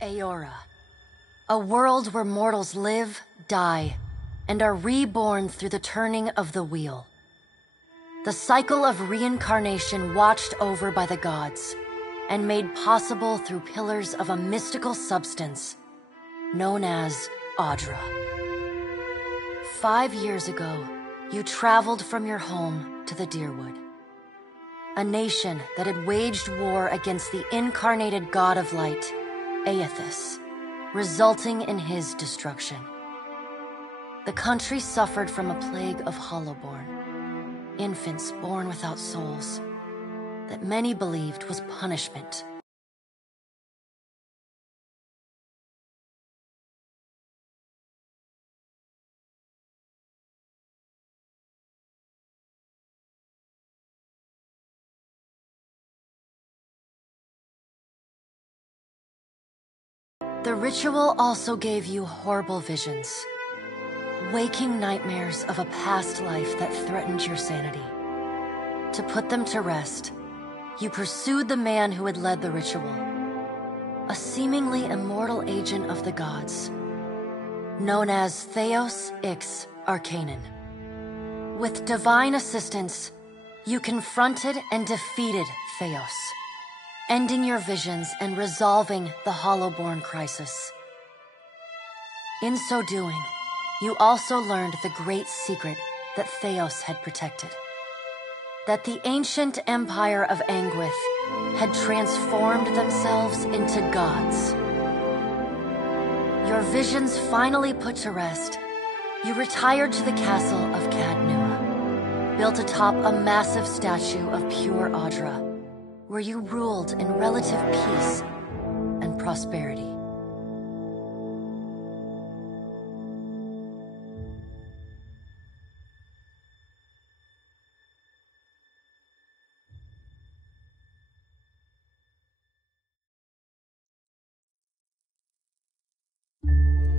Eora. A world where mortals live, die, and are reborn through the turning of the wheel. The cycle of reincarnation watched over by the gods, and made possible through pillars of a mystical substance known as Audra. 5 years ago, you traveled from your home to the Dyrwood, a nation that had waged war against the incarnated god of light, Aethys, resulting in his destruction. The country suffered from a plague of Hollowborn, infants born without souls, that many believed was punishment. The ritual also gave you horrible visions, waking nightmares of a past life that threatened your sanity. To put them to rest, you pursued the man who had led the ritual, a seemingly immortal agent of the gods, known as Theos Ix Arcanon. With divine assistance, you confronted and defeated Theos, ending your visions and resolving the Hollowborn crisis. In so doing, you also learned the great secret that Theos had protected. That the ancient empire of Anguith had transformed themselves into gods. Your visions finally put to rest, you retired to the castle of Cadnua, built atop a massive statue of pure Audra, where you ruled in relative peace and prosperity.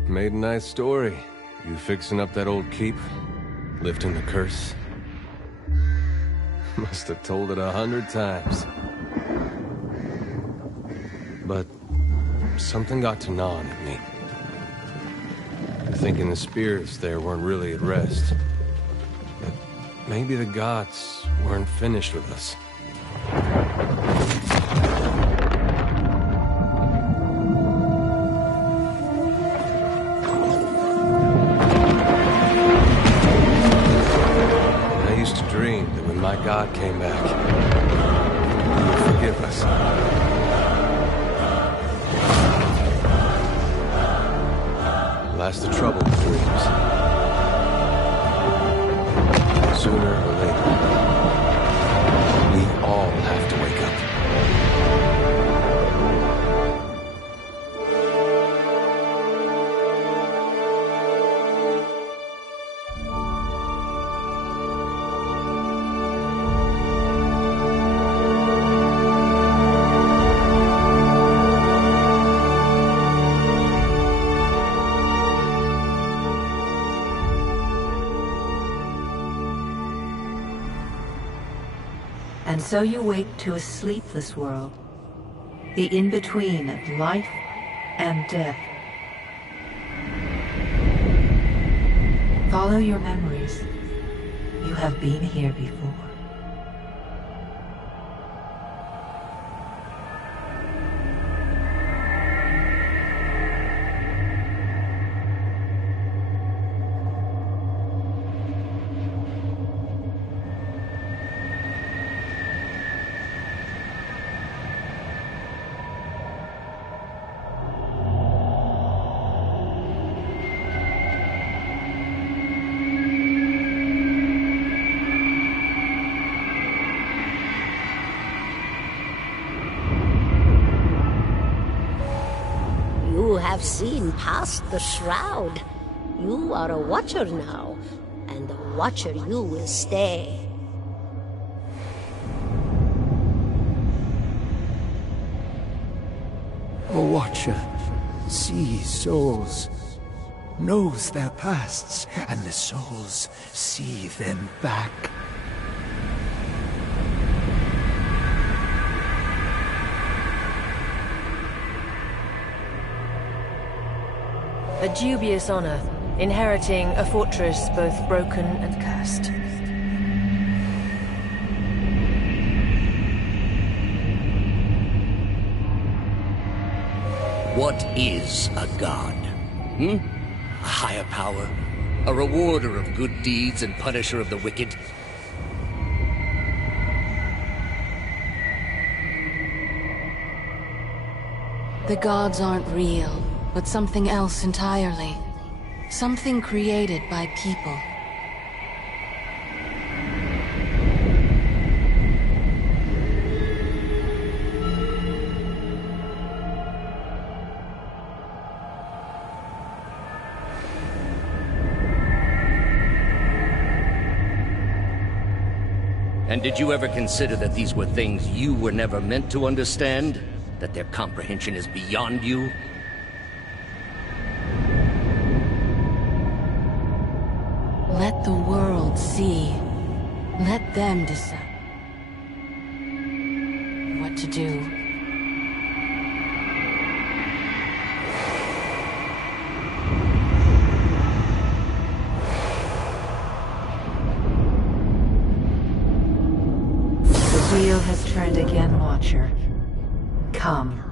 Made a nice story. You fixing up that old keep? Lifting the curse? Must have told it 100 times. But something got to gnawing at me. Thinking the spirits there weren't really at rest. But maybe the gods weren't finished with us. I used to dream that when my god came back, he would forgive us. That's the trouble with dreams. Sooner or later, we all have to wake up. And so you wake to a sleepless world, the in-between of life and death. Follow your memories. You have been here before. You have seen past the shroud. You are a watcher now, and a watcher you will stay. A watcher sees souls, knows their pasts, and the souls see them back. A dubious honor, inheriting a fortress both broken and cursed. What is a god? A higher power? A rewarder of good deeds and punisher of the wicked? The gods aren't real, but something else entirely. Something created by people. And did you ever consider that these were things you were never meant to understand? That their comprehension is beyond you? Let the world see. Let them decide what to do. The wheel has turned again, Watcher. Come.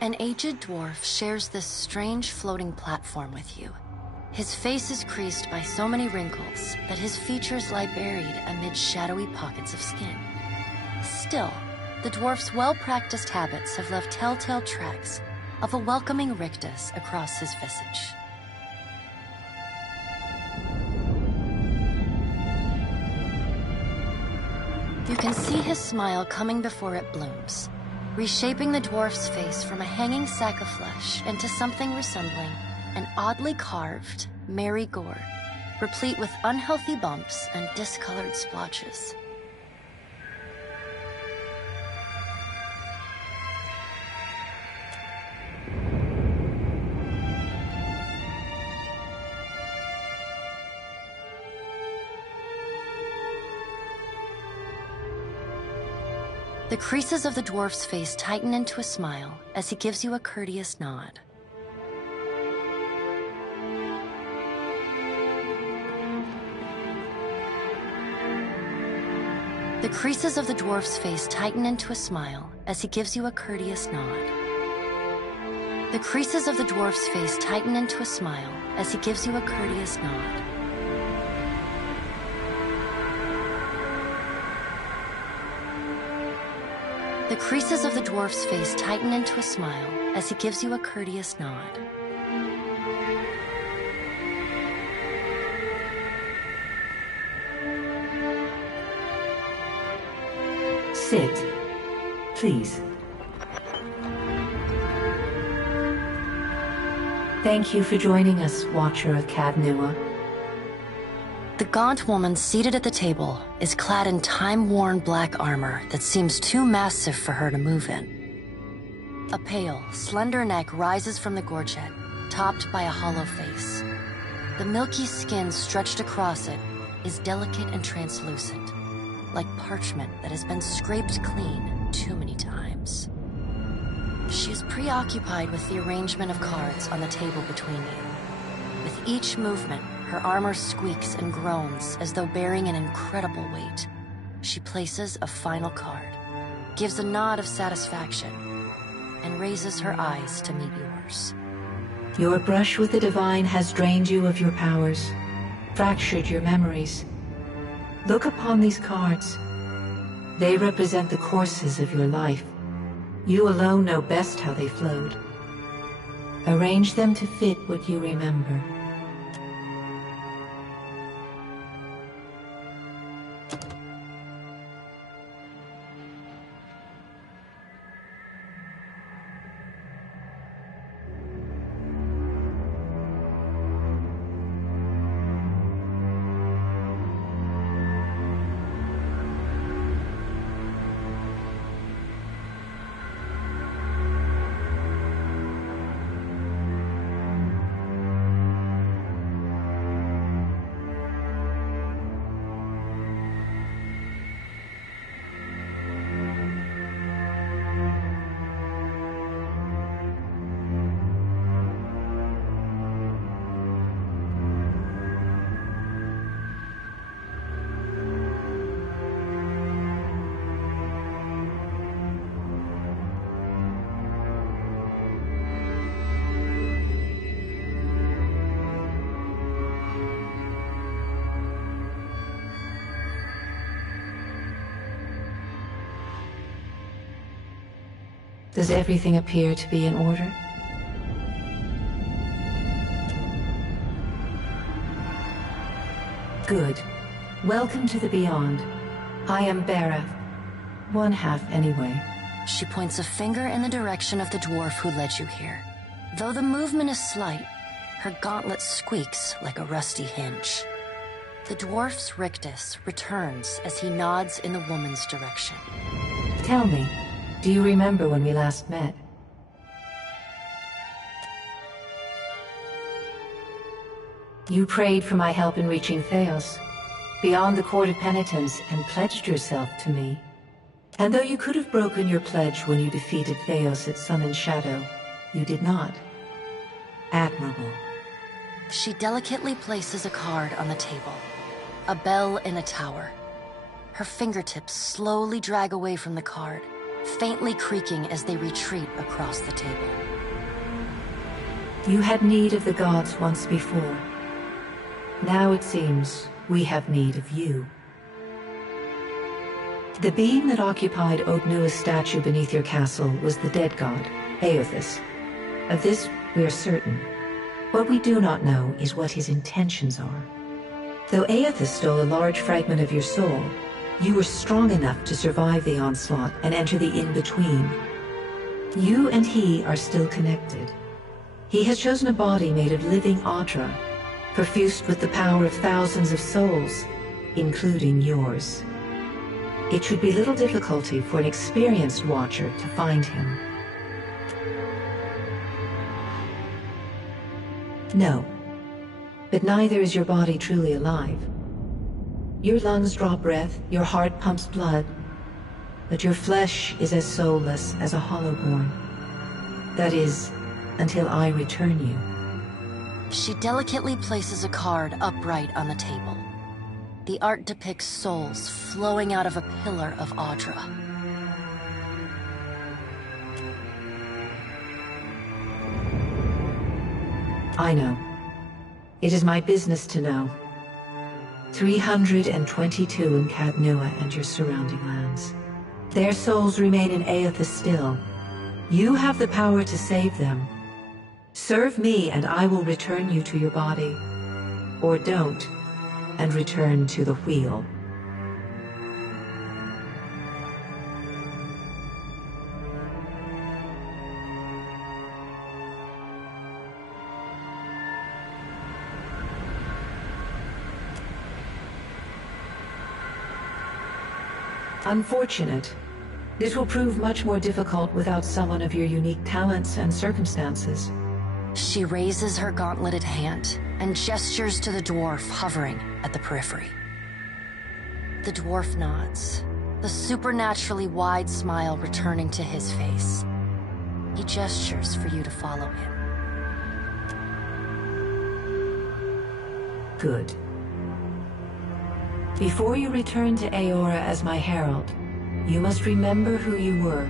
An aged dwarf shares this strange floating platform with you. His face is creased by so many wrinkles that his features lie buried amid shadowy pockets of skin. Still, the dwarf's well-practiced habits have left telltale tracks of a welcoming rictus across his visage. You can see his smile coming before it blooms, reshaping the dwarf's face from a hanging sack of flesh into something resembling an oddly carved, merry gourd, replete with unhealthy bumps and discolored splotches. The creases of the dwarf's face tighten into a smile as he gives you a courteous nod. The creases of the dwarf's face tighten into a smile as he gives you a courteous nod. The creases of the dwarf's face tighten into a smile as he gives you a courteous nod. The creases of the dwarf's face tighten into a smile as he gives you a courteous nod. Sit, please. Thank you for joining us, Watcher of Cadnua. The gaunt woman seated at the table is clad in time-worn black armor that seems too massive for her to move in. A pale, slender neck rises from the gorget, topped by a hollow face. The milky skin stretched across it is delicate and translucent, like parchment that has been scraped clean too many times. She is preoccupied with the arrangement of cards on the table between you. With each movement, her armor squeaks and groans as though bearing an incredible weight. She places a final card, gives a nod of satisfaction, and raises her eyes to meet yours. Your brush with the divine has drained you of your powers, fractured your memories. Look upon these cards. They represent the courses of your life. You alone know best how they flowed. Arrange them to fit what you remember. Does everything appear to be in order? Good. Welcome to the Beyond. I am Bera. One half, anyway. She points a finger in the direction of the dwarf who led you here. Though the movement is slight, her gauntlet squeaks like a rusty hinge. The dwarf's rictus returns as he nods in the woman's direction. Tell me, do you remember when we last met? You prayed for my help in reaching Theos, beyond the Court of Penitence, and pledged yourself to me. And though you could have broken your pledge when you defeated Theos at Sun and Shadow, you did not. Admirable. She delicately places a card on the table. A bell in a tower. Her fingertips slowly drag away from the card, faintly creaking as they retreat across the table. You had need of the gods once before. Now it seems we have need of you. The being that occupied Ognua's statue beneath your castle was the dead god, Aothas. Of this we are certain. What we do not know is what his intentions are. Though Aothas stole a large fragment of your soul, you were strong enough to survive the onslaught and enter the in-between. You and he are still connected. He has chosen a body made of living Audra, perfused with the power of thousands of souls, including yours. It should be little difficulty for an experienced watcher to find him. No, but neither is your body truly alive. Your lungs draw breath, your heart pumps blood, but your flesh is as soulless as a hollowborn. That is, until I return you. She delicately places a card upright on the table. The art depicts souls flowing out of a pillar of Audra. I know. It is my business to know. 322 in Cadnua and your surrounding lands. Their souls remain in Aothas still. You have the power to save them. Serve me and I will return you to your body. Or don't, and return to the wheel. Unfortunate. This will prove much more difficult without someone of your unique talents and circumstances. She raises her gauntleted hand and gestures to the dwarf hovering at the periphery. The dwarf nods, the supernaturally wide smile returning to his face. He gestures for you to follow him. Good. Before you return to Eora as my herald, you must remember who you were,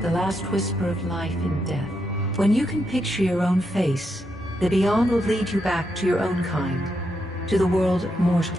the last whisper of life in death. When you can picture your own face, the Beyond will lead you back to your own kind, to the world of mortal.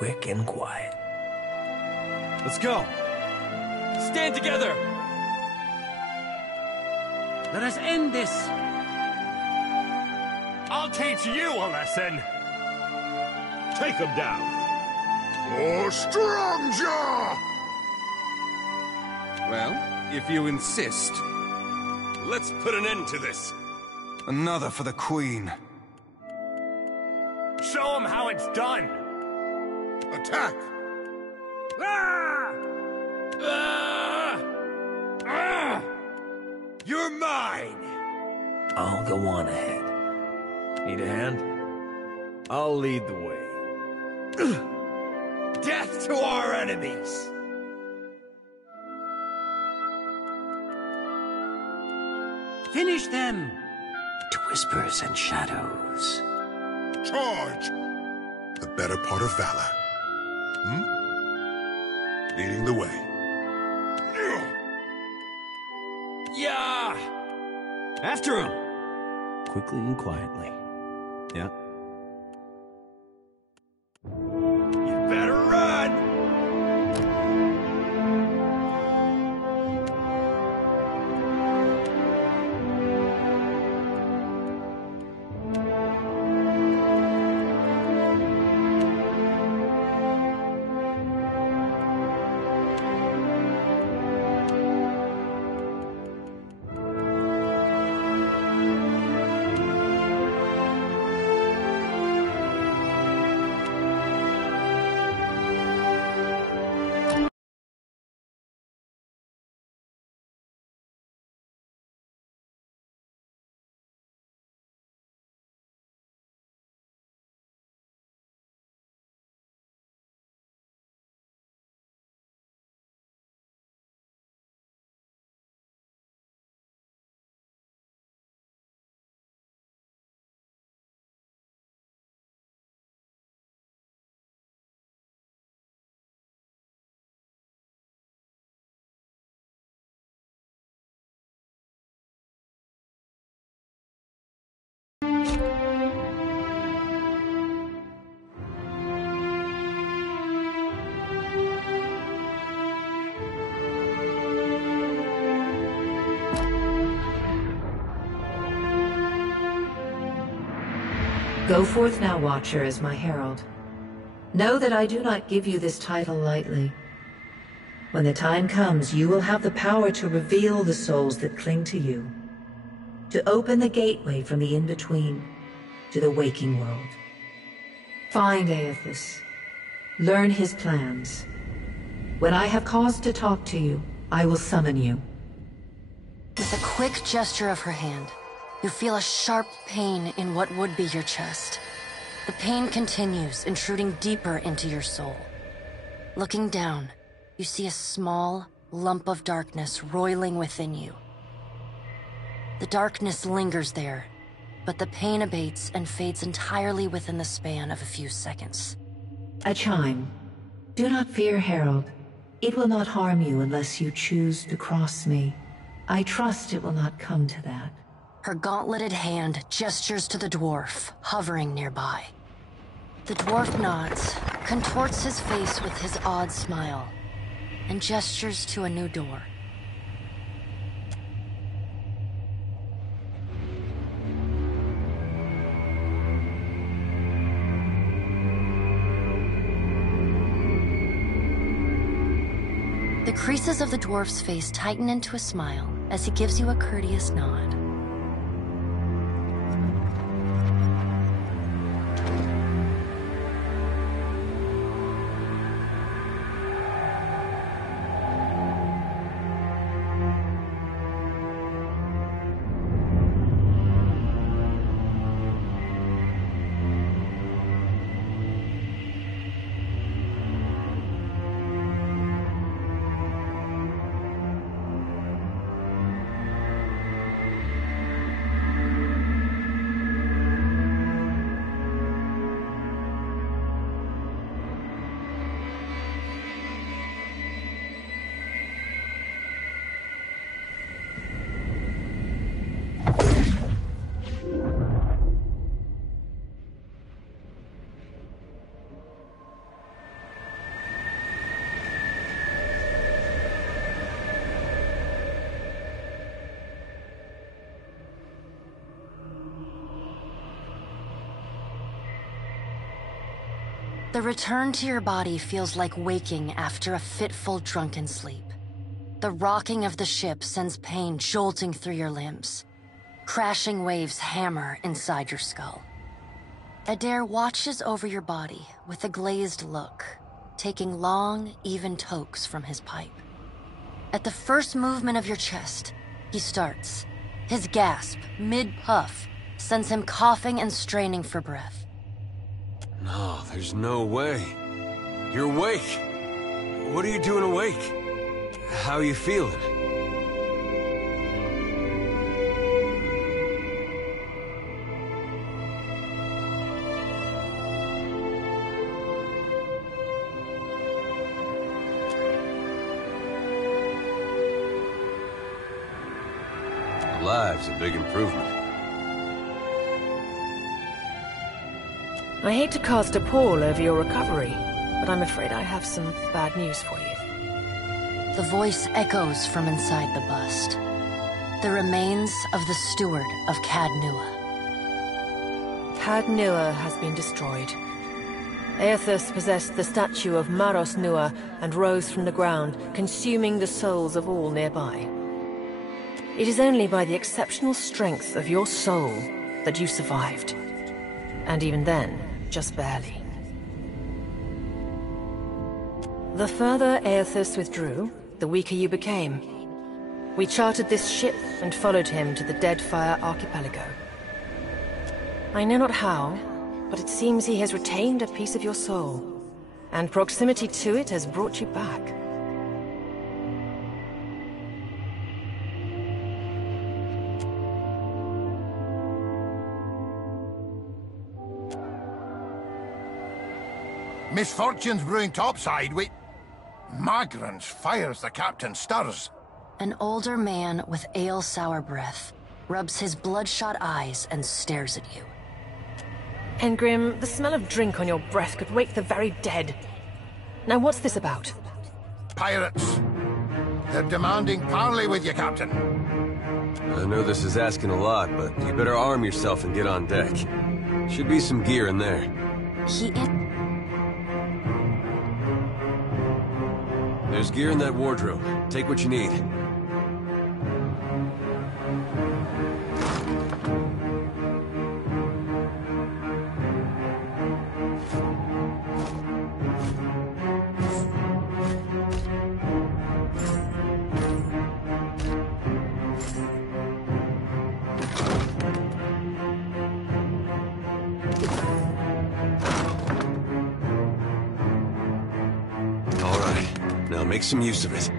quick and quiet. Let's go! Stand together! Let us end this! I'll teach you a lesson! Take him down! For Strongjaw! Well, if you insist. Let's put an end to this! Another for the Queen. Show him how it's done! Attack! Ah! Ah! Ah! You're mine! I'll go on ahead. Need a hand? I'll lead the way. Death to our enemies! Finish them! To whispers and shadows. Charge! The better part of valor. Leading the way. Yeah! After him! Quickly and quietly. Yeah. You better run! Go forth now, Watcher, as my herald. Know that I do not give you this title lightly. When the time comes, you will have the power to reveal the souls that cling to you, to open the gateway from the in-between to the waking world. Find Aethys. Learn his plans. When I have cause to talk to you, I will summon you. With a quick gesture of her hand, you feel a sharp pain in what would be your chest. The pain continues, intruding deeper into your soul. Looking down, you see a small lump of darkness roiling within you. The darkness lingers there, but the pain abates and fades entirely within the span of a few seconds. A chime. Do not fear, Herald. It will not harm you unless you choose to cross me. I trust it will not come to that. Her gauntleted hand gestures to the dwarf, hovering nearby. The dwarf nods, contorts his face with his odd smile, and gestures to a new door. The creases of the dwarf's face tighten into a smile as he gives you a courteous nod. The return to your body feels like waking after a fitful drunken sleep. The rocking of the ship sends pain jolting through your limbs. Crashing waves hammer inside your skull. Adair watches over your body with a glazed look, taking long, even tokes from his pipe. At the first movement of your chest, he starts. His gasp, mid-puff, sends him coughing and straining for breath. No, there's no way. You're awake. What are you doing awake? How are you feeling? Alive's a big improvement. I hate to cast a pall over your recovery, but I'm afraid I have some bad news for you. The voice echoes from inside the bust. The remains of the steward of Caed Nua. Caed Nua has been destroyed. Aethys possessed the statue of Maros Nua and rose from the ground, consuming the souls of all nearby. It is only by the exceptional strength of your soul that you survived. And even then, just barely. The further Aethys withdrew, the weaker you became. We chartered this ship and followed him to the Deadfire Archipelago. I know not how, but it seems he has retained a piece of your soul, and proximity to it has brought you back. Misfortune's brewing topside. Wait. Magrans fires the captain stirs. An older man with ale-sour breath rubs his bloodshot eyes and stares at you. Engrim, the smell of drink on your breath could wake the very dead. Now what's this about? Pirates. They're demanding parley with you, Captain. I know this is asking a lot, but you better arm yourself and get on deck. Should be some gear in there. There's gear in that wardrobe. Take what you need. Now make some use of it.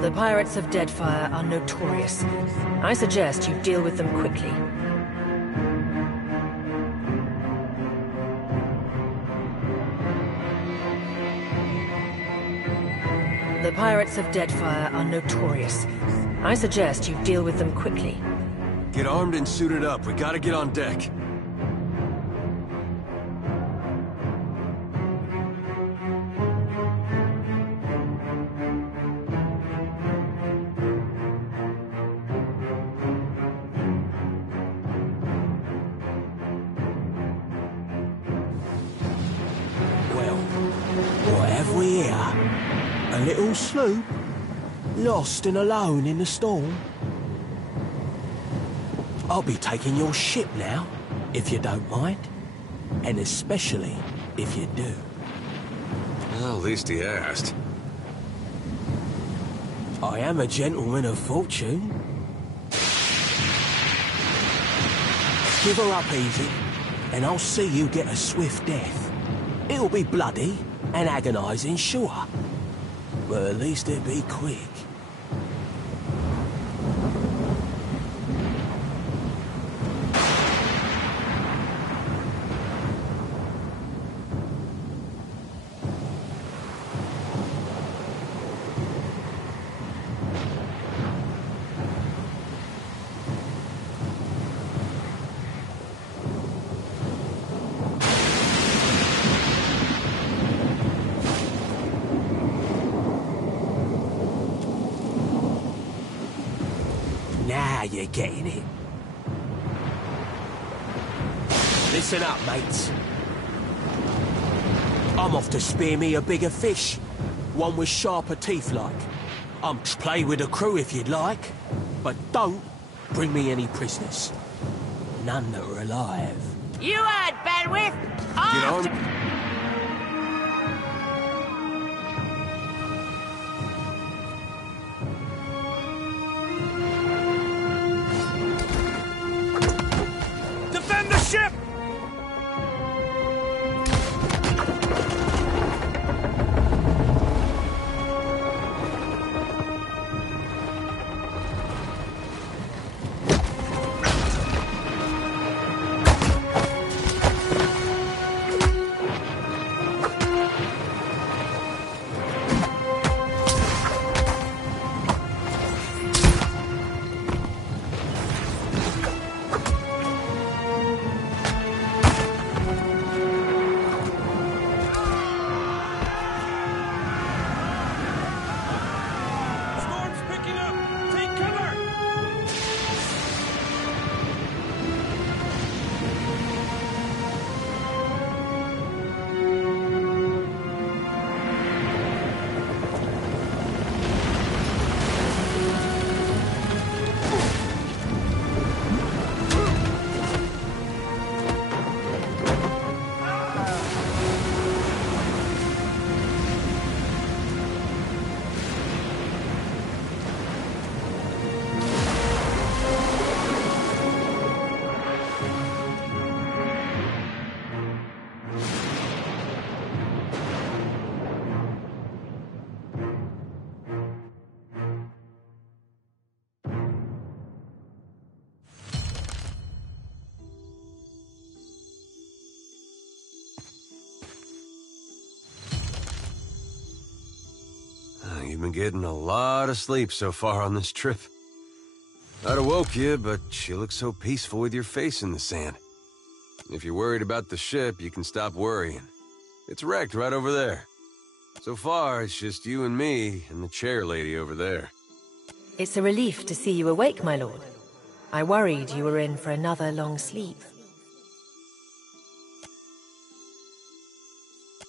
The pirates of Deadfire are notorious. I suggest you deal with them quickly. The pirates of Deadfire are notorious. I suggest you deal with them quickly. Get armed and suited up. We gotta get on deck. What have we here? A little sloop? Lost and alone in the storm? I'll be taking your ship now, if you don't mind. And especially if you do. Well, at least he asked. I am a gentleman of fortune. Give her up easy, and I'll see you get a swift death. It'll be bloody and agonizing, sure. But at least it'll be quick. Now you're getting it. Listen up, mates. I'm off to spear me a bigger fish. One with sharper teeth like. I'm to play with the crew if you'd like. But don't bring me any prisoners. None that are alive. You heard, Benwith! Get on. Defend the ship! You've been getting a lot of sleep so far on this trip. I'd have woke you, but you look so peaceful with your face in the sand. If you're worried about the ship, you can stop worrying. It's wrecked right over there. So far, it's just you and me and the chair lady over there. It's a relief to see you awake, my lord. I worried you were in for another long sleep.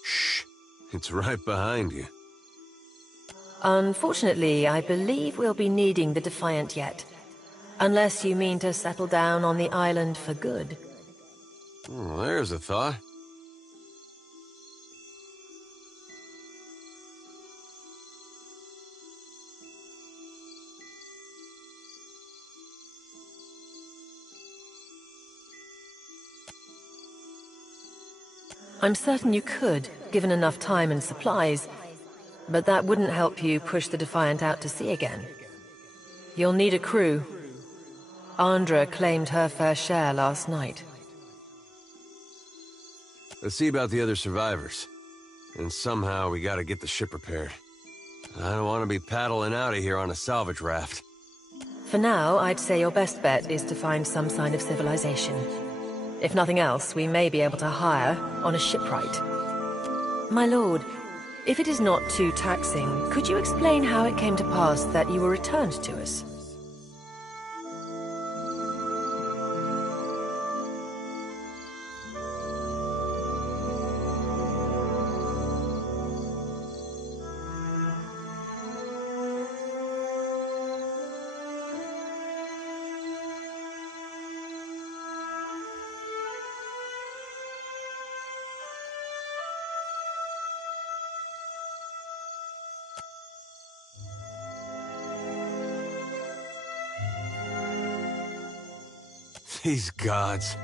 Shh. It's right behind you. Unfortunately, I believe we'll be needing the Defiant yet. Unless you mean to settle down on the island for good. Oh, there's a thought. I'm certain you could, given enough time and supplies, but that wouldn't help you push the Defiant out to sea again. You'll need a crew. Andra claimed her fair share last night. Let's see about the other survivors. And somehow we gotta get the ship repaired. I don't want to be paddling out of here on a salvage raft. For now, I'd say your best bet is to find some sign of civilization. If nothing else, we may be able to hire on a shipwright. My lord, if it is not too taxing, could you explain how it came to pass that you were returned to us? These gods.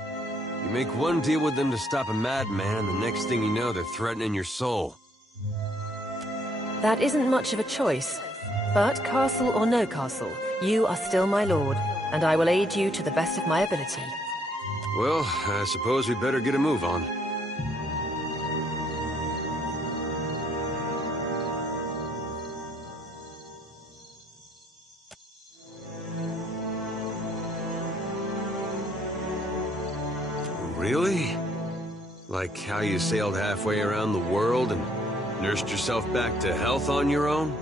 You make one deal with them to stop a madman, and the next thing you know, they're threatening your soul. That isn't much of a choice. But castle or no castle, you are still my lord, and I will aid you to the best of my ability. Well, I suppose we better get a move on. Really? Like how you sailed halfway around the world and nursed yourself back to health on your own?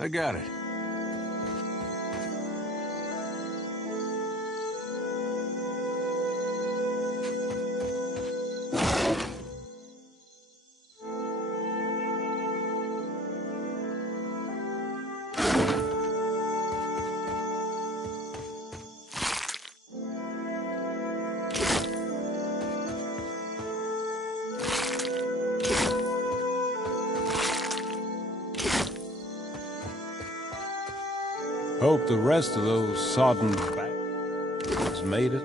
I got it. Hope the rest of those sodden bastards made it.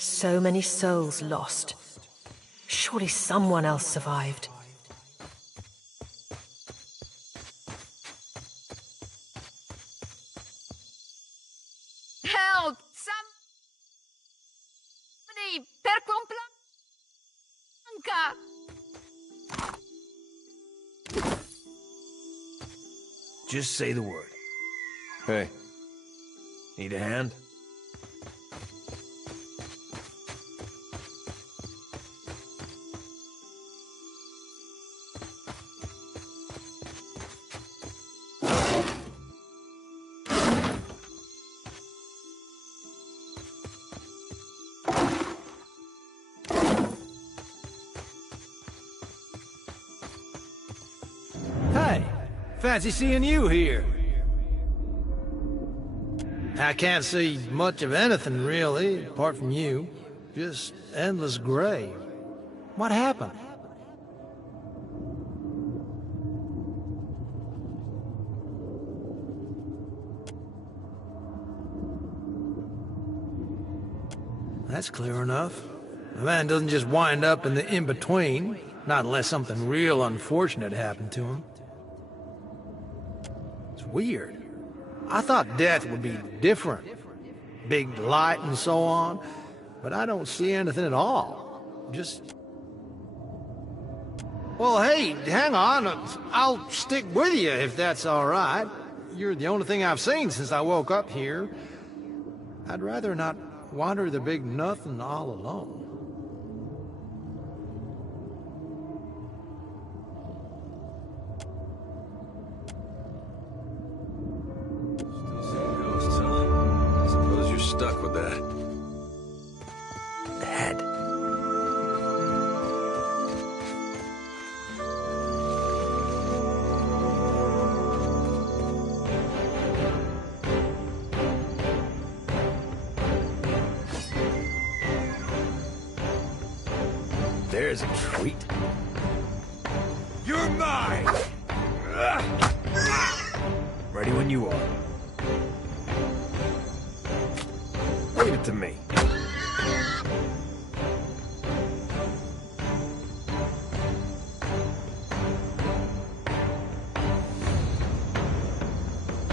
So many souls lost. Surely someone else survived. Help! Somebody! Per Blanca! Just say the word. Hey. Need a hand? Fancy seeing you here. I can't see much of anything, really, apart from you. Just endless gray. What happened? That's clear enough. A man doesn't just wind up in the in-between, not unless something real unfortunate happened to him. Weird. I thought death would be different. Big light and so on. but I don't see anything at all. Just... Well, hey, hang on. I'll stick with you if that's all right. You're the only thing I've seen since I woke up here. I'd rather not wander the big nothing all alone. Suppose you're stuck with that. The head. There's a treat. You're mine! Ready when you are. Leave it to me.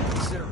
Consider.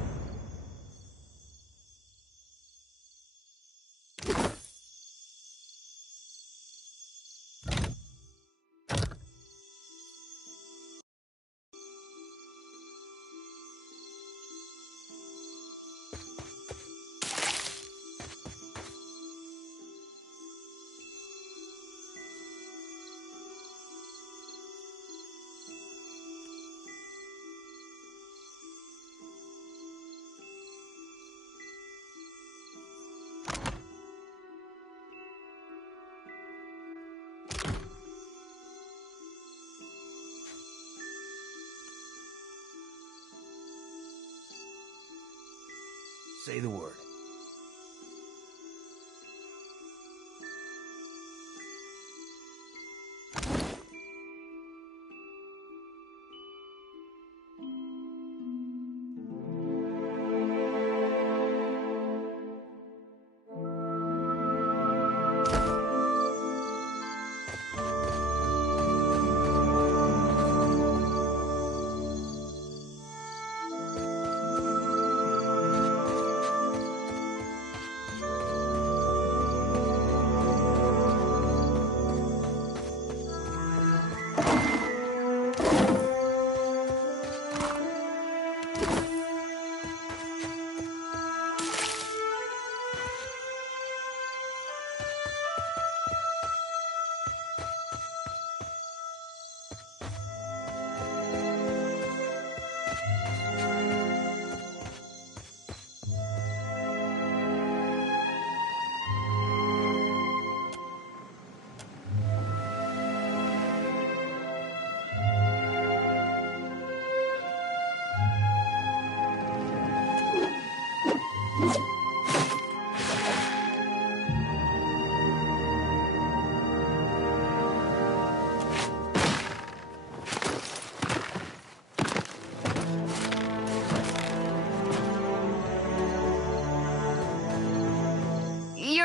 Say the word.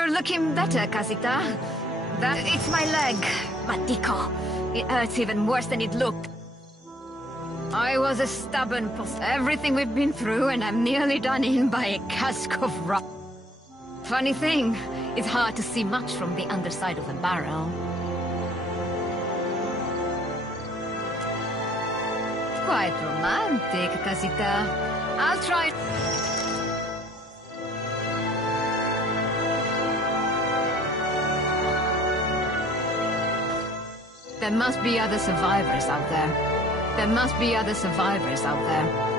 Looking better, Casita. It's my leg, Matico. It hurts even worse than it looked. I was a stubborn person. Everything we've been through, and I'm nearly done in by a cask of rock. Funny thing, it's hard to see much from the underside of the barrel. Quite romantic, Casita. I'll try... There must be other survivors out there. There must be other survivors out there.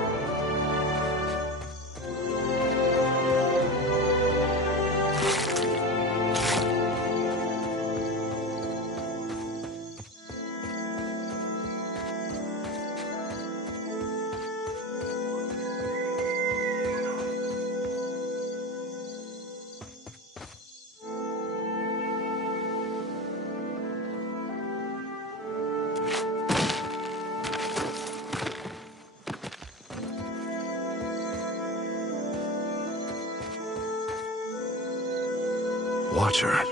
Watcher.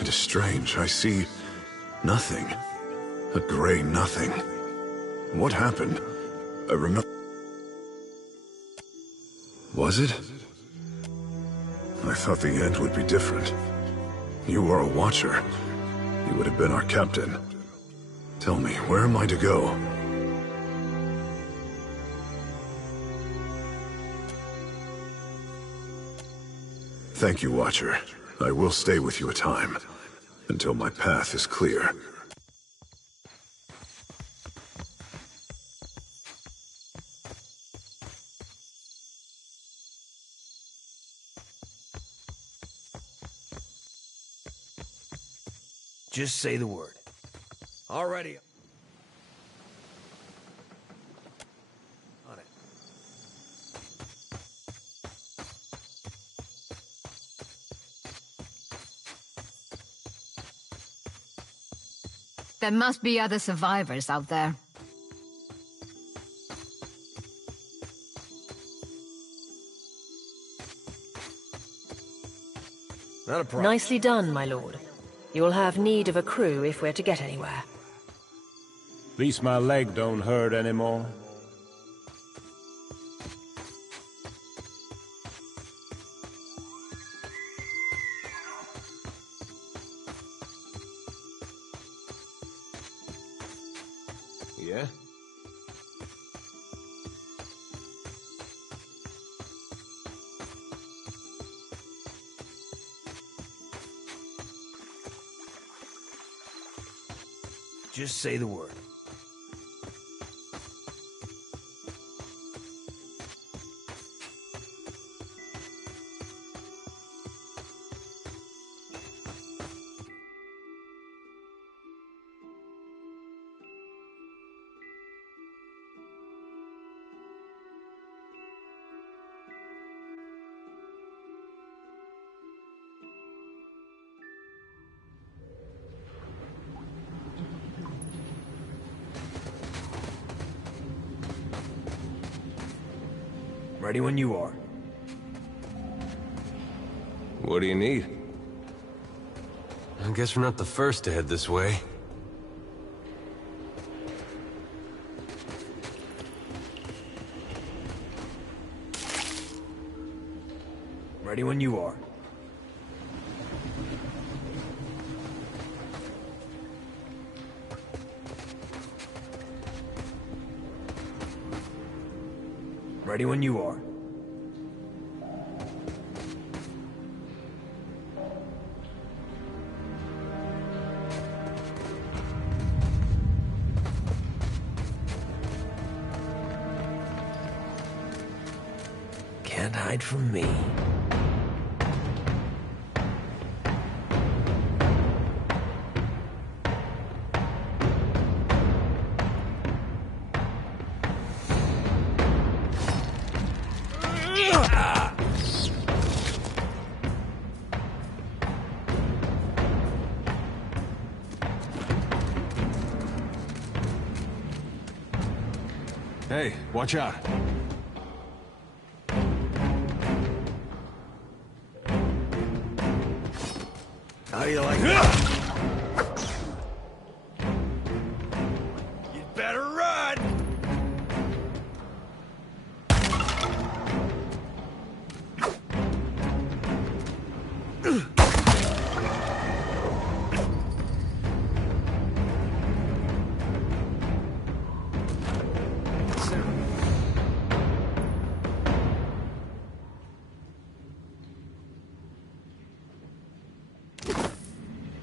It is strange. I see nothing. A gray nothing. What happened? I remember... Was it? I thought the end would be different. You were a Watcher. You would have been our captain. Tell me, where am I to go? Thank you, Watcher. I will stay with you a time, until my path is clear. Just say the word. Already. On it. There must be other survivors out there. Not a problem. Nicely done, my lord. You'll have need of a crew if we're to get anywhere. At least my leg don't hurt anymore. Yeah? Just say the word. Ready when you are. What do you need? I guess we're not the first to head this way. Ready when you are. Ready when you are. Can't hide from me. Hey, watch out. How do you like that? You'd better run!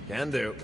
Can do.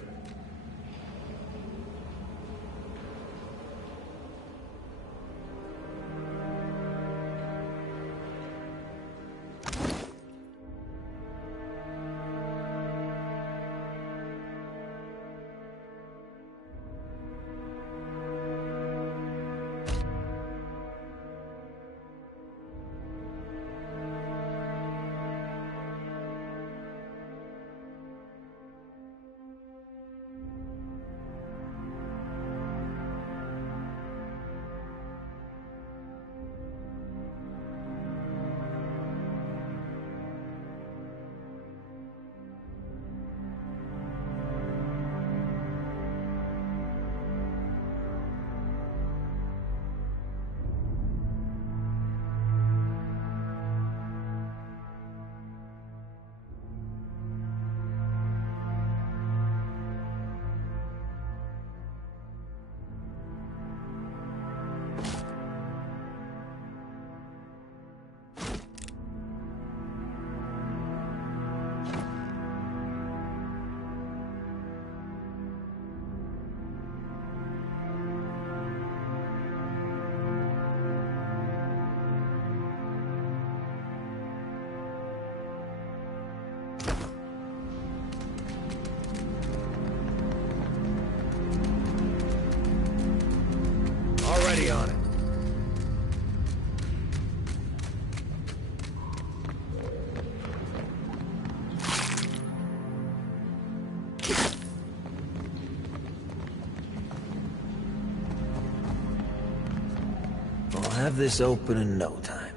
I'll have this open in no time.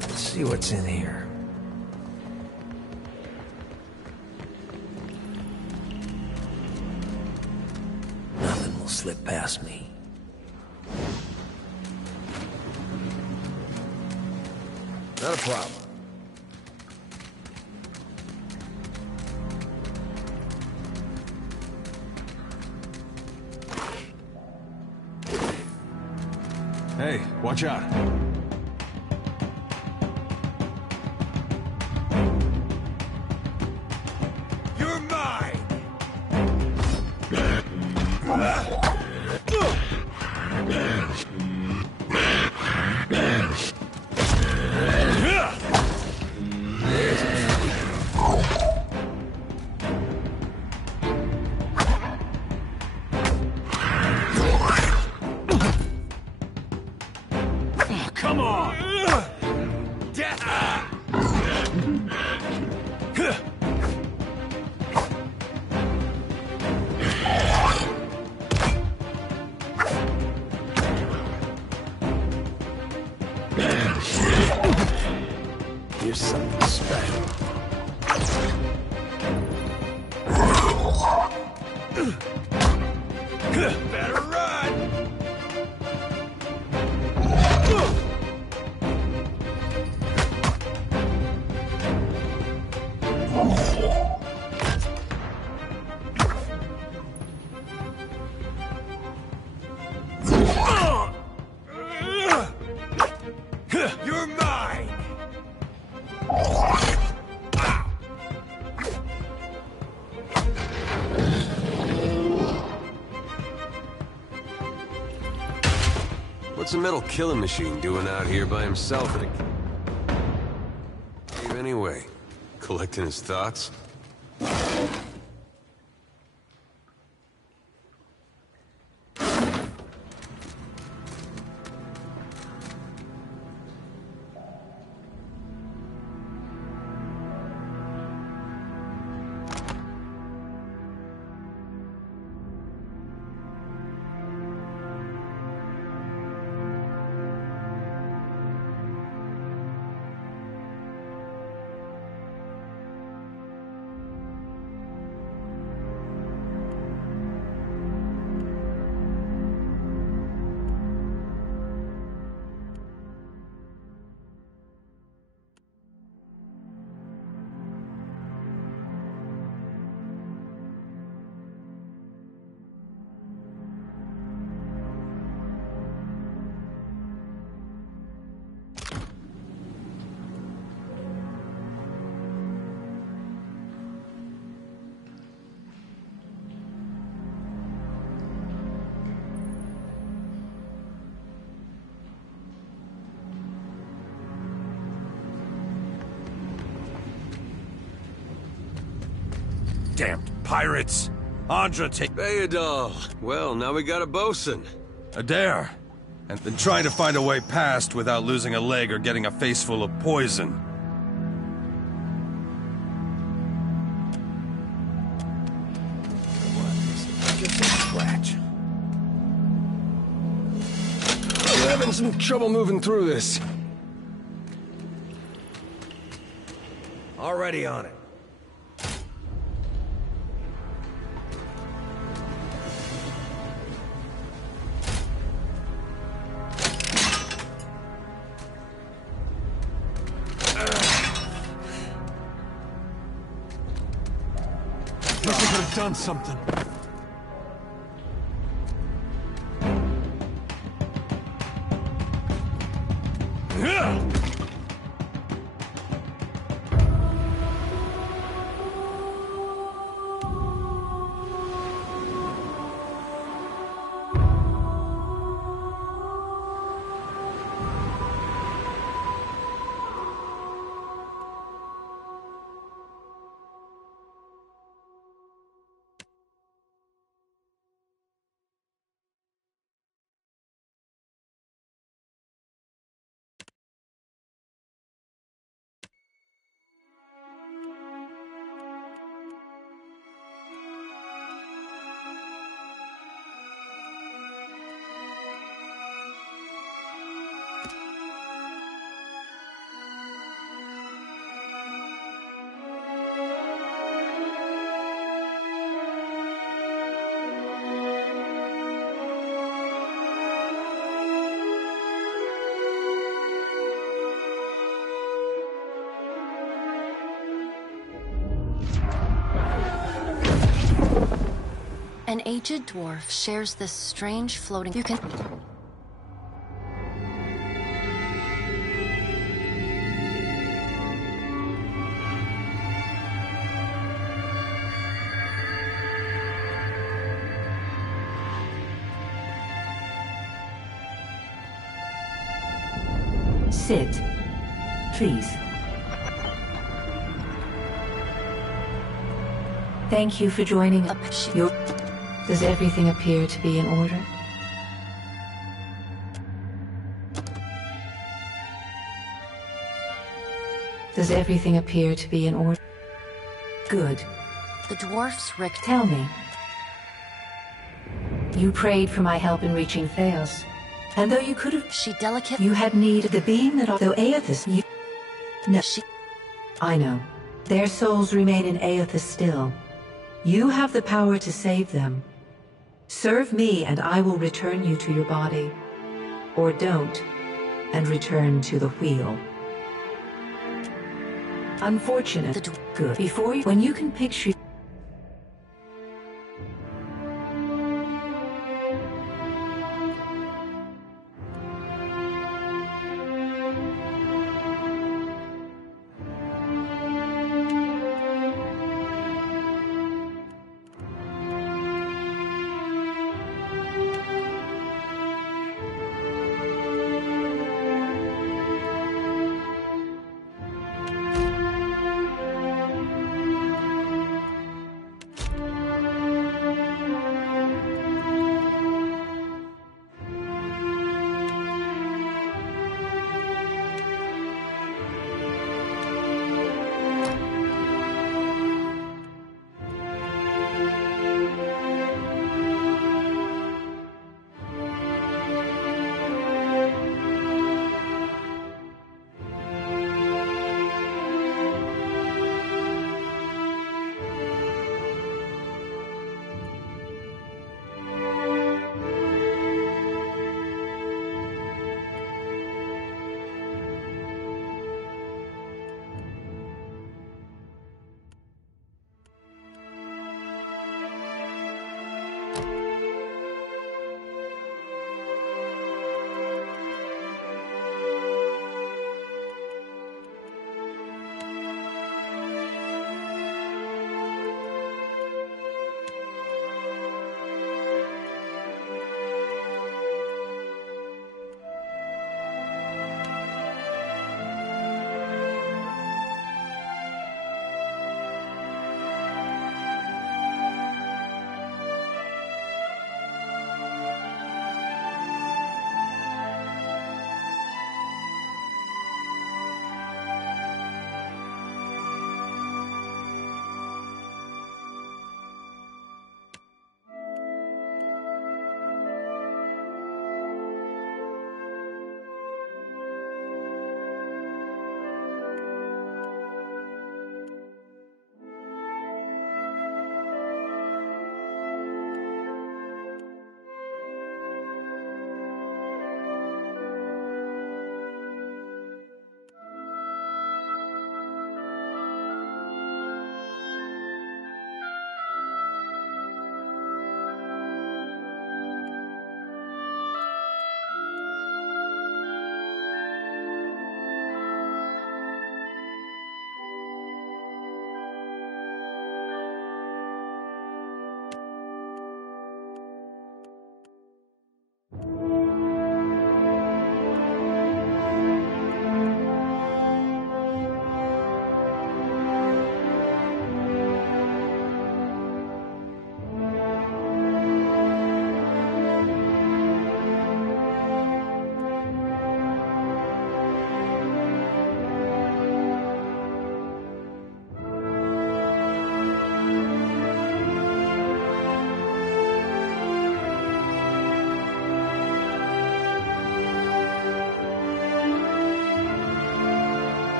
Let's see what's in here. Nothing will slip past me. Not a problem. Hey, watch out. You're mine! Come on! Here's something special. Better run! You're mine! What's a metal killing machine doing out here by himself in a cave anyway? Collecting his thoughts? Damned pirates! Andra take... Bayadol! Well, now we got a bosun. Adair. And been trying to find a way past without losing a leg or getting a face full of poison. Just a scratch. I'm having some trouble moving through this. Already on it. Wish I could have done something. An aged dwarf shares this strange floating... You can... Sit, please. Thank you for joining us. Does everything appear to be in order? Does everything appear to be in order? Good. The dwarf's Rick... Tell me. You prayed for my help in reaching Theos. And though you could have... She delicate... You had need of the being that... Though Aethys... You... No. I know. Their souls remain in Aethys still. You have the power to save them. Serve me and I will return you to your body. Or don't, and return to the wheel. Unfortunate. Good. Before you... When you can picture...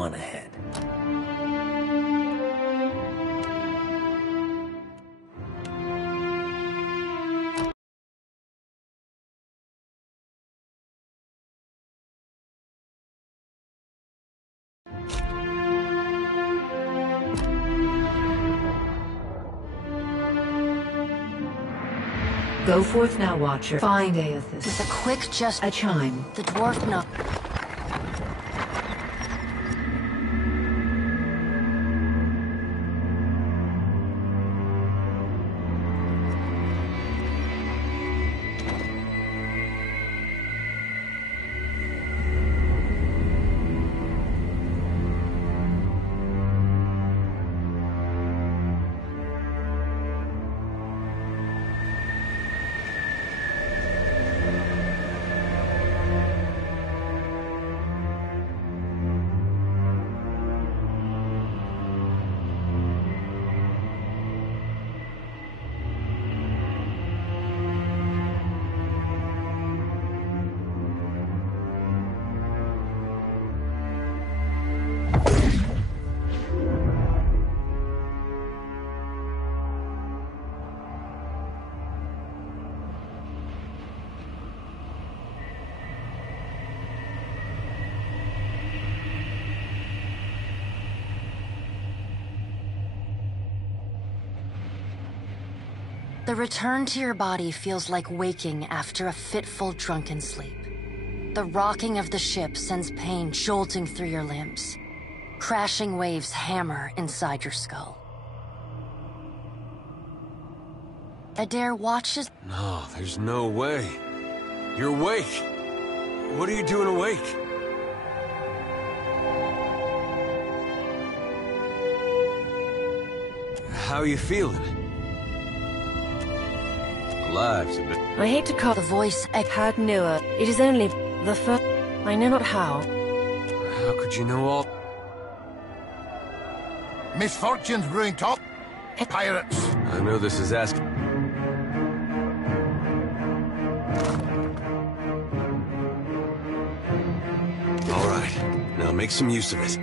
on ahead. Go forth now, Watcher. Find Aethys. With a quick gesture, a chime. The dwarf knocked. The return to your body feels like waking after a fitful drunken sleep. The rocking of the ship sends pain jolting through your limbs. Crashing waves hammer inside your skull. Adair watches... No, there's no way. You're awake. What are you doing awake? How are you feeling? Alive's a bit... I hate to call the voice Had Nua. It is only the first... I know not how. How could you know all... Misfortunes brewing top. Pirates. I know this is asking... All right, now make some use of it.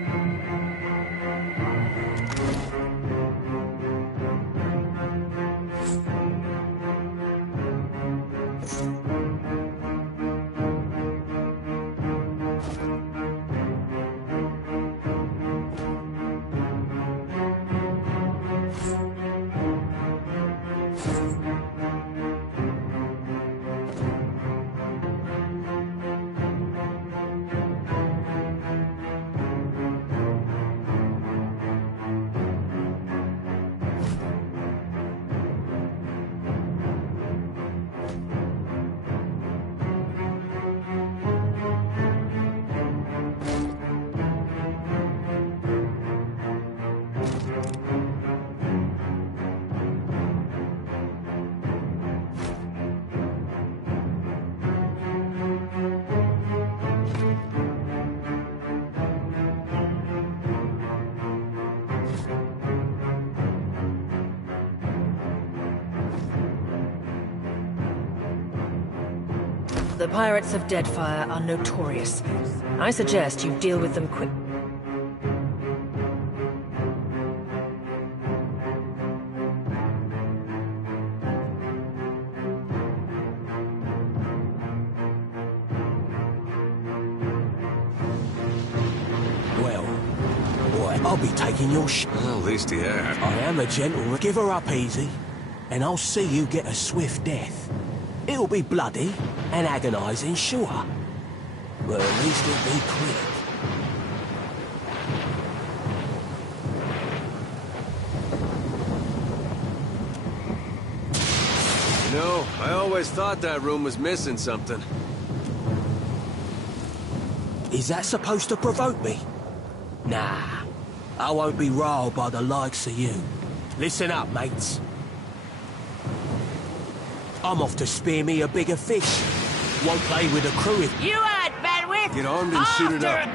The pirates of Deadfire are notorious. I suggest you deal with them quick. I'll be taking your Well, at least he had. I am a gentleman. Give her up easy, and I'll see you get a swift death. It'll be bloody and agonizing, sure. But at least it'll be quick. You know, I always thought that room was missing something. Is that supposed to provoke me? Nah. I won't be riled by the likes of you. Listen up, mates. I'm off to spear me a bigger fish. Won't play with a crew if... You heard, Bedwyth! Get armed and shoot it up.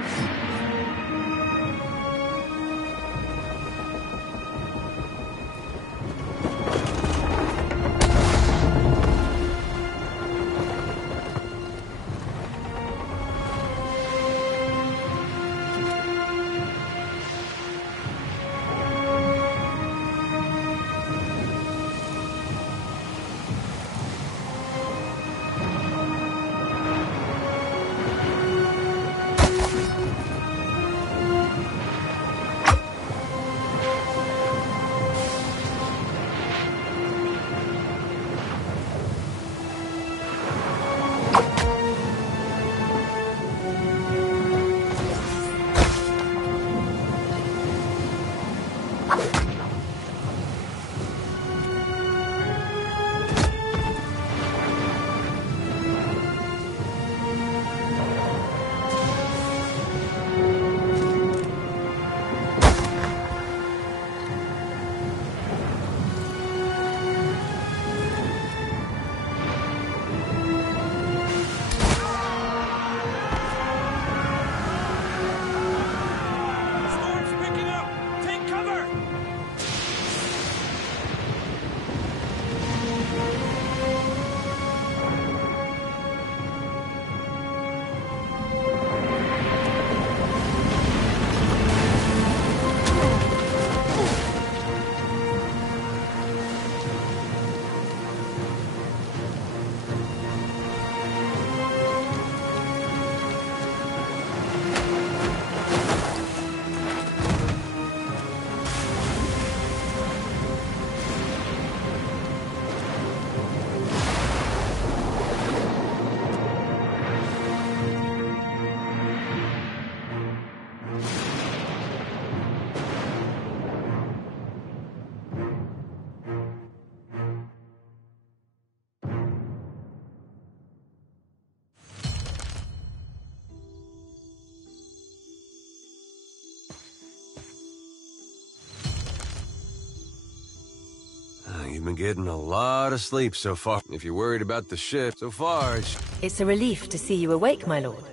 You've been getting a lot of sleep so far. If you're worried about the ship, so far It's a relief to see you awake, my lord.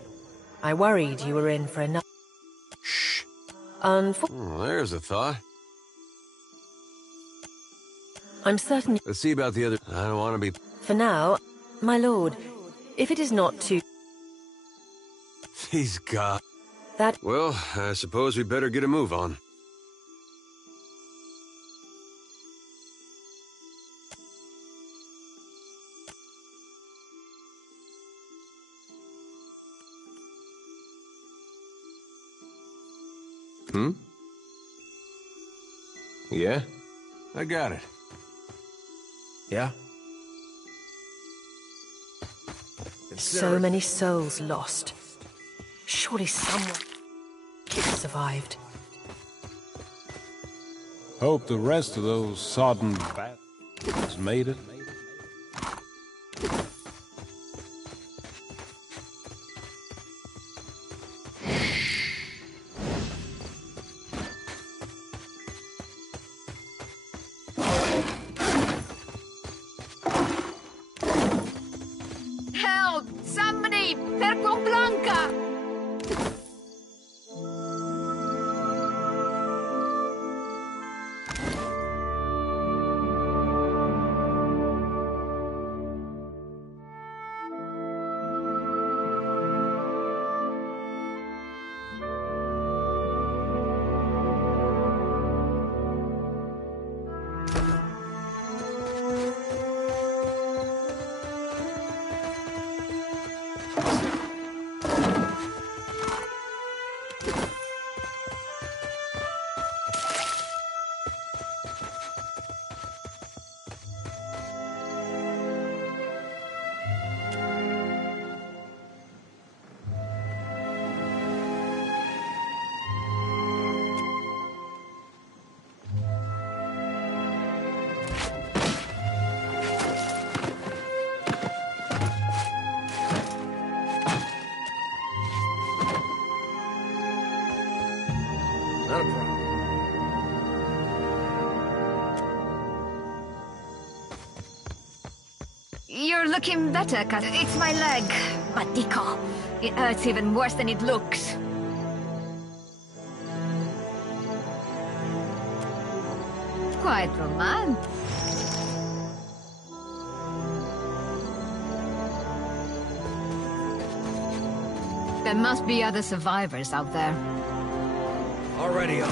I worried you were in for another. Shh. Well, there's a thought. I'm certain. Let's see about the other. I don't want to be. For now, my lord, if it is not too. He's got. That. Well, I suppose we better get a move on. Yeah? I got it. Yeah? So many souls lost. Surely someone survived. Hope the rest of those sodden bastards made it. Help! Somebody! Perco Blanca! Not a problem. You're looking better, Kat. It's my leg. Matiko. It hurts even worse than it looks. Quite romantic. There must be other survivors out there. Already on.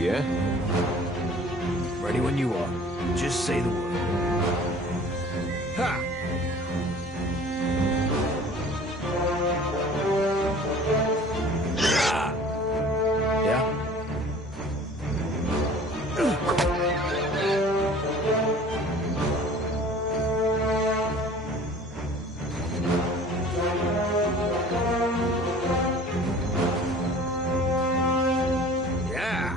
Yeah? Ready when you are. Just say the word. Ha! Yeah? Yeah.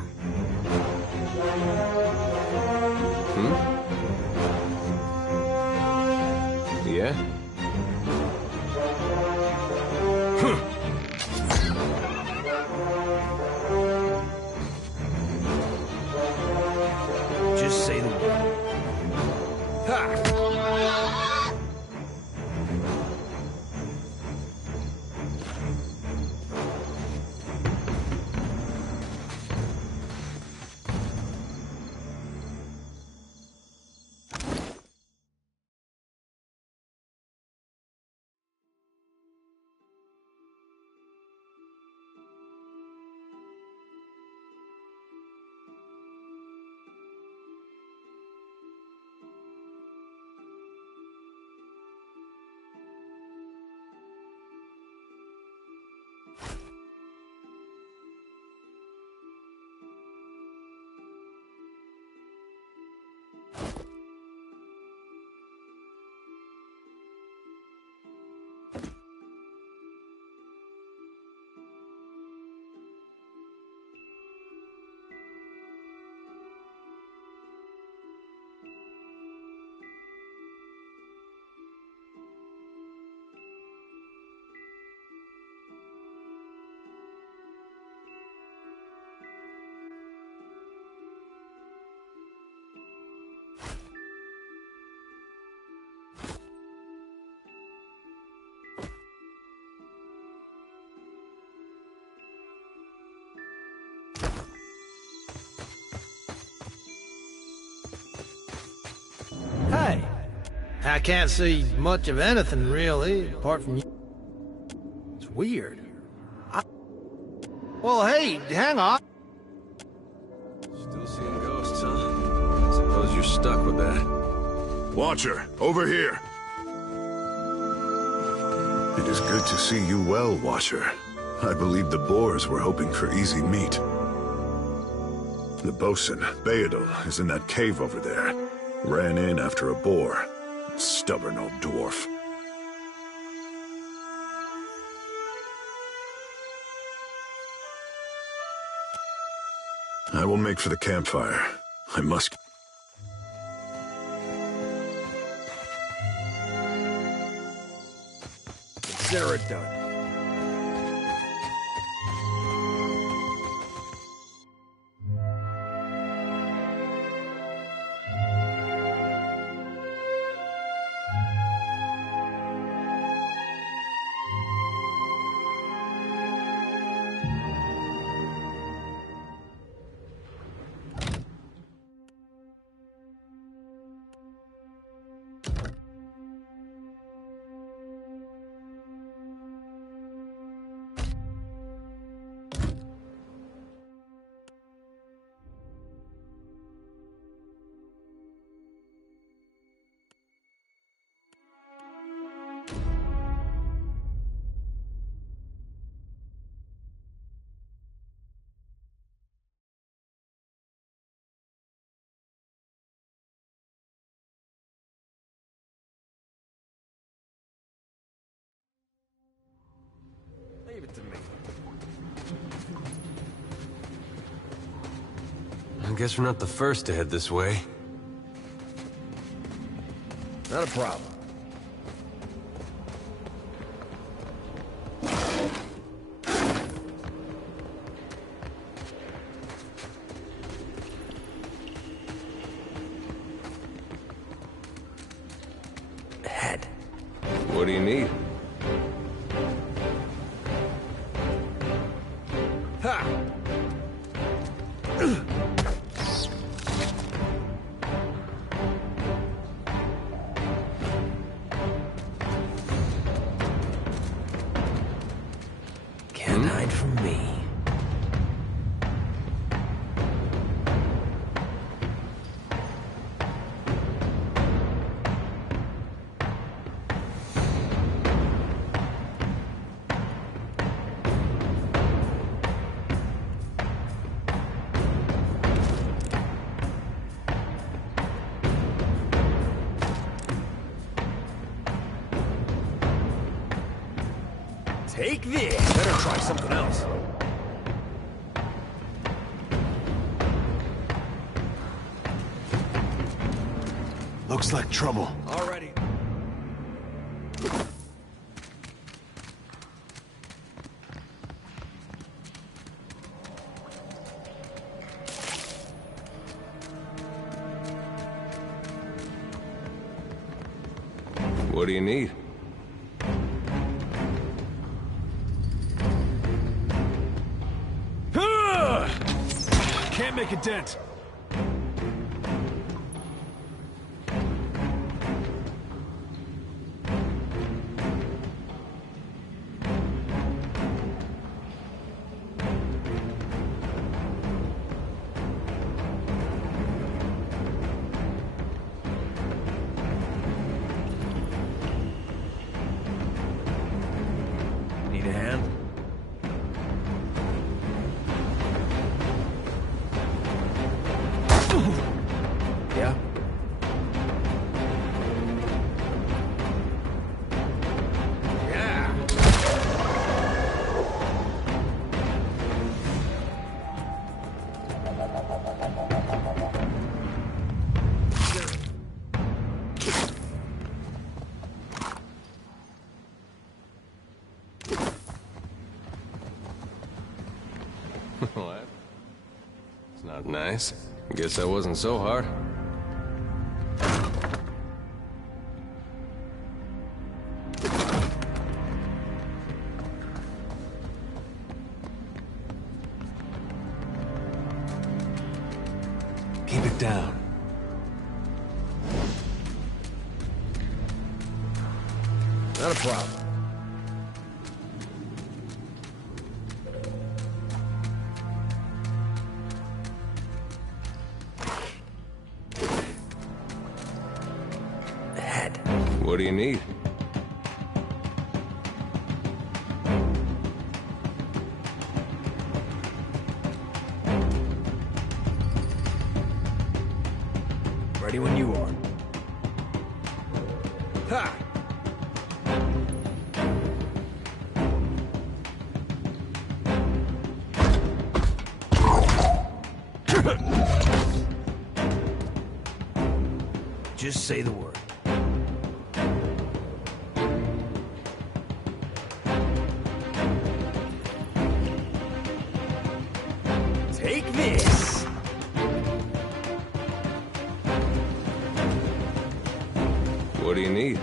Yeah? Just say the word. Ha! Hey, I can't see much of anything, really, apart from you. It's weird. Well, hey, hang on. Still seeing ghosts, huh? I suppose you're stuck with that. Watcher, over here. It is good to see you well, Watcher. I believe the Boers were hoping for easy meat. The bosun, Beedle, is in that cave over there. Ran in after a boar. Stubborn old dwarf. I will make for the campfire. I must... Consider it done. Leave it to me. I guess we're not the first to head this way. Not a problem. Head. What do you need? Ha! Can't hide from me. Take this! Better try something else. Looks like trouble. Alrighty. What do you need? Can't make a dent. Need a hand? Yeah? What? It's not nice. Guess that wasn't so hard. Keep it down. Not a problem. What do you need? Ready when you are. Ha! Just say the word. Take this! What do you need?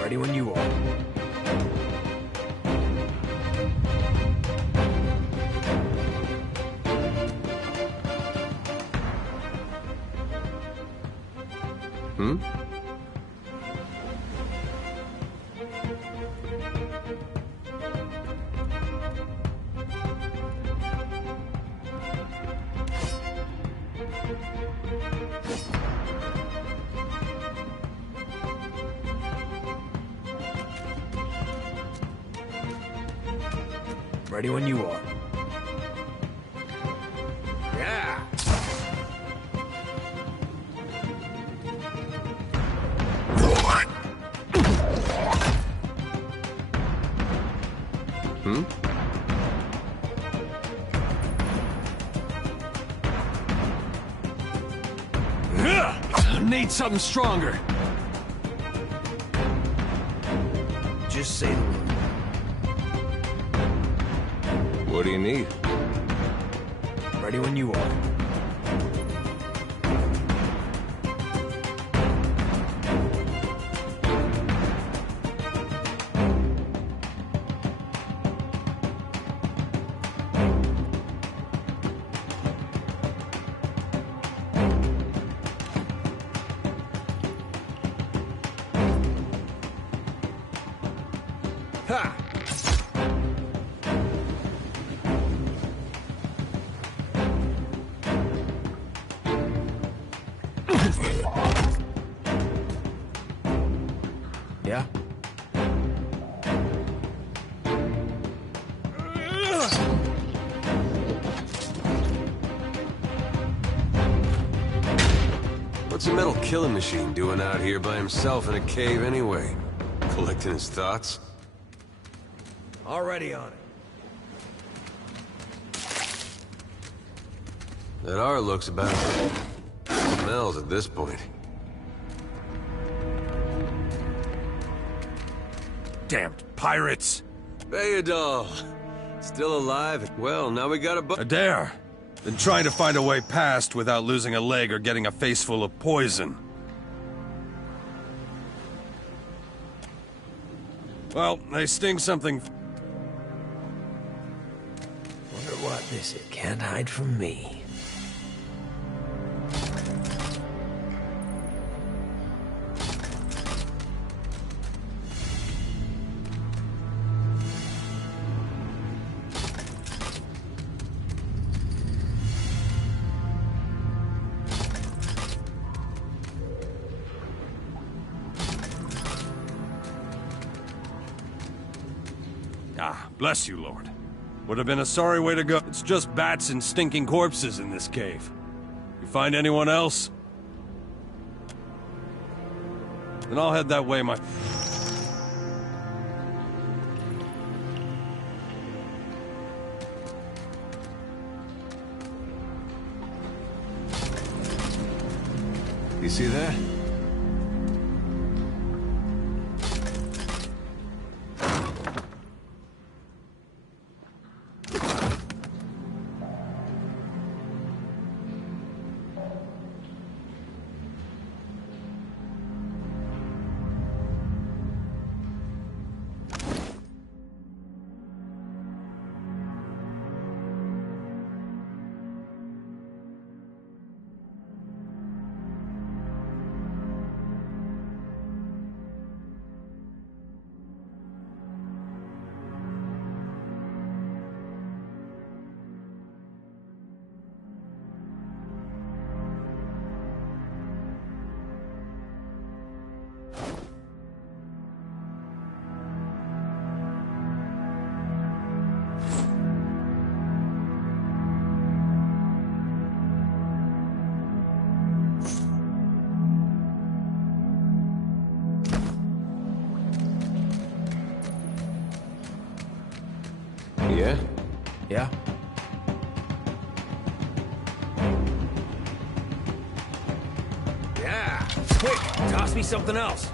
Ready when you are. Hmm? Ready when you are. Yeah! Hmm? Need something stronger. Just say the word. What do you need? Ready when you are. Ha! Yeah? What's a metal killing machine doing out here by himself in a cave anyway? Collecting his thoughts? Already on it. That R looks about smells at this point. Damned pirates! Bayadol! Still alive? Well, now we got a Adair! Been trying to find a way past without losing a leg or getting a face full of poison. Well, they sting something. Wonder what this is. Can't hide from me. Ah, bless you, Lord. Would have been a sorry way to go. It's just bats and stinking corpses in this cave. You find anyone else? Then I'll head that way, my... You see that? Yeah? Yeah? Yeah! Quick! Toss me something else!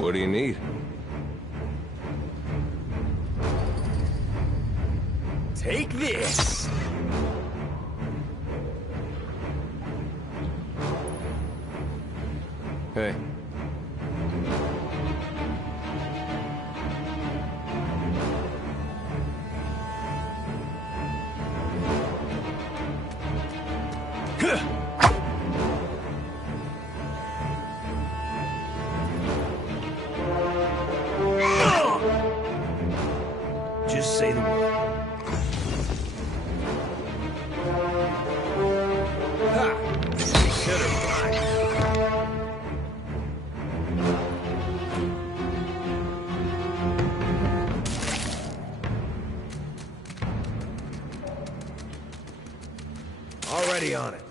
What do you need? Take this! Hey. say the word. Ha! Should have died. Already on it.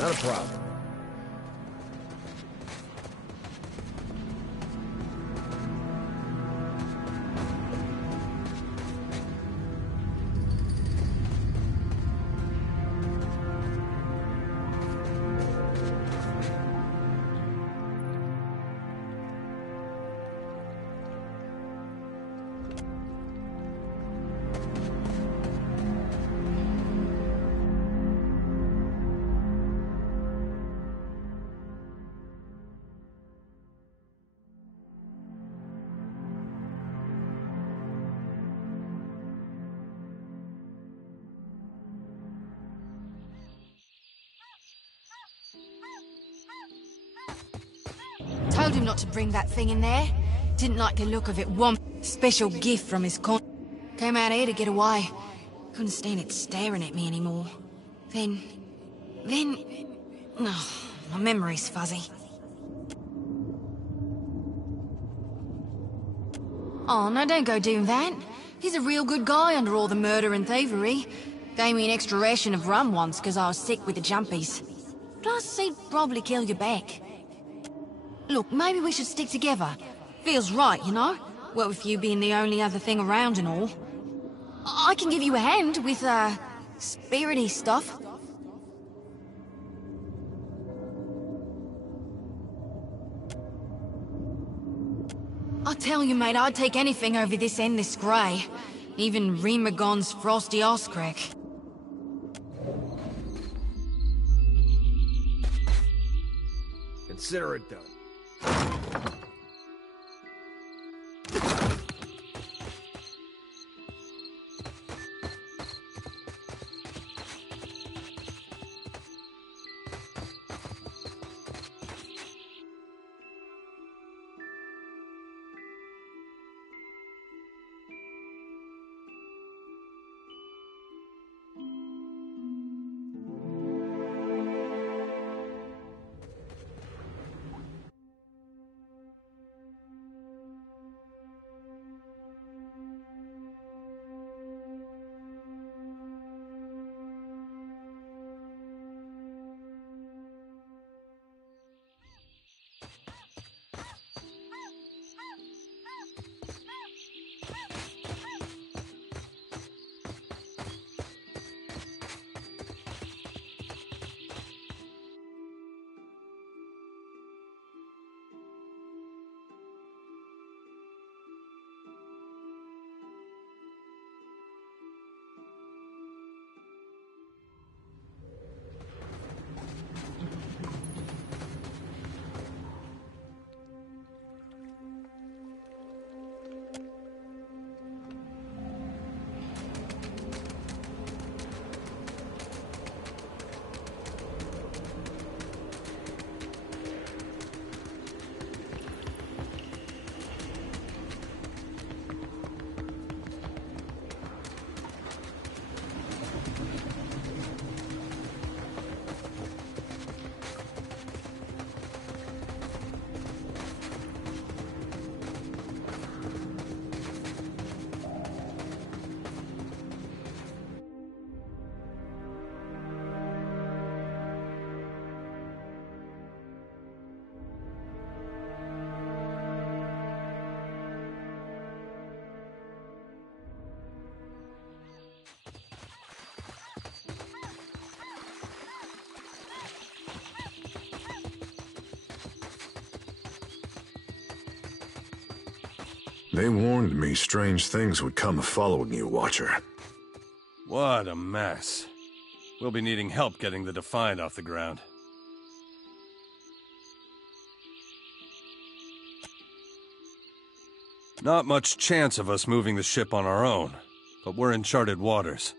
Not a problem. Told him not to bring that thing in there. Didn't like the look of it. One special gift from his con. Came out here to get away. Couldn't stand it staring at me anymore. Then... Oh, my memory's fuzzy. Oh, no, don't go doing that. He's a real good guy under all the murder and thievery. Gave me an extra ration of rum once because I was sick with the jumpies. Plus, he'd probably kill you back. Look, maybe we should stick together. Feels right, you know? What with you being the only other thing around and all. I can give you a hand with, spirity stuff. I tell you, mate, I'd take anything over this endless grey. Even Rimagon's frosty arse crack. Consider it done. They warned me strange things would come of following you, Watcher. What a mess. We'll be needing help getting the Defiant off the ground. Not much chance of us moving the ship on our own, but we're in charted waters.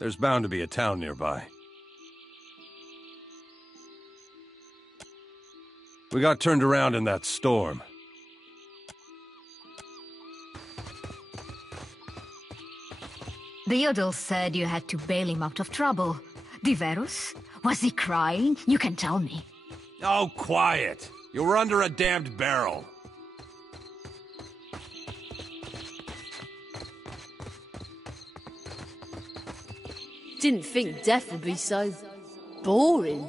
There's bound to be a town nearby. We got turned around in that storm. The Yodel said you had to bail him out of trouble. Diverus? Was he crying? You can tell me. Oh, quiet! You were under a damned barrel. Didn't think death would be so boring.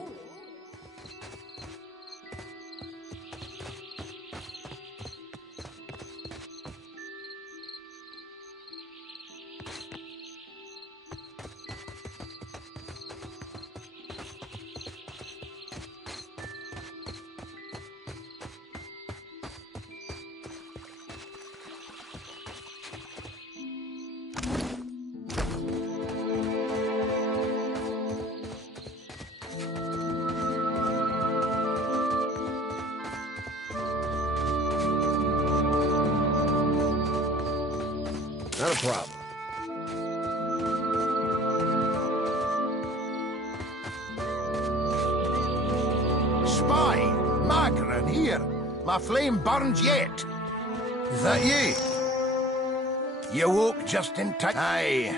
Not a problem. Spy! Magran, here! My flame burns yet! Is that you? You woke just in time. Aye.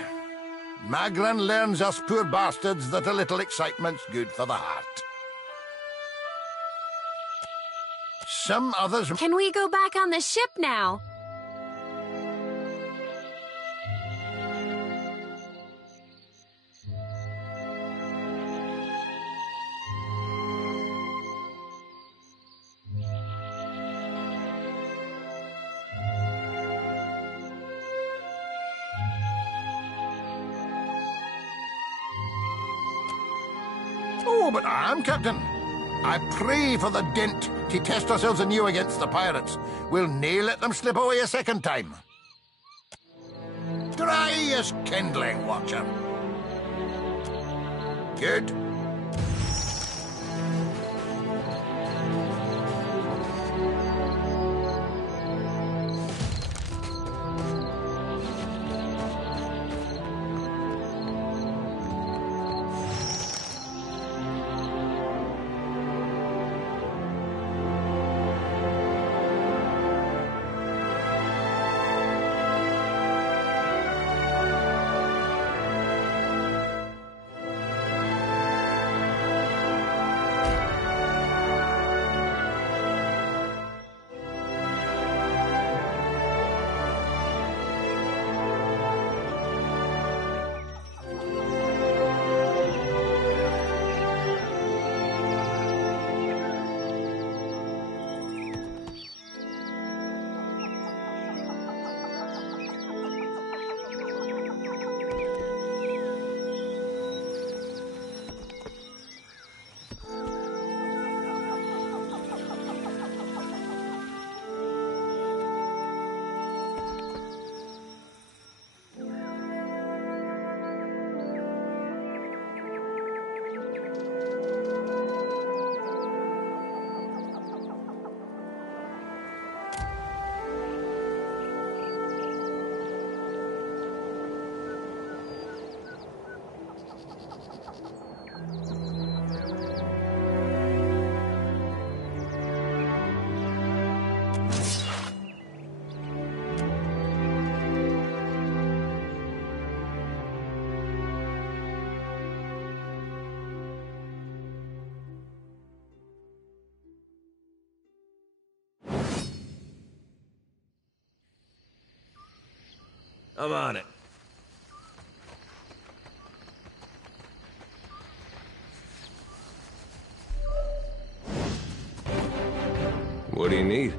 Magran learns us poor bastards that a little excitement's good for the heart. Some others... Can we go back on the ship now? Oh, but I'm Captain. I pray for the dint to test ourselves anew against the pirates. We'll nae let them slip away a second time. Dry as kindling, Watcher. Good. I'm on it. What do you need?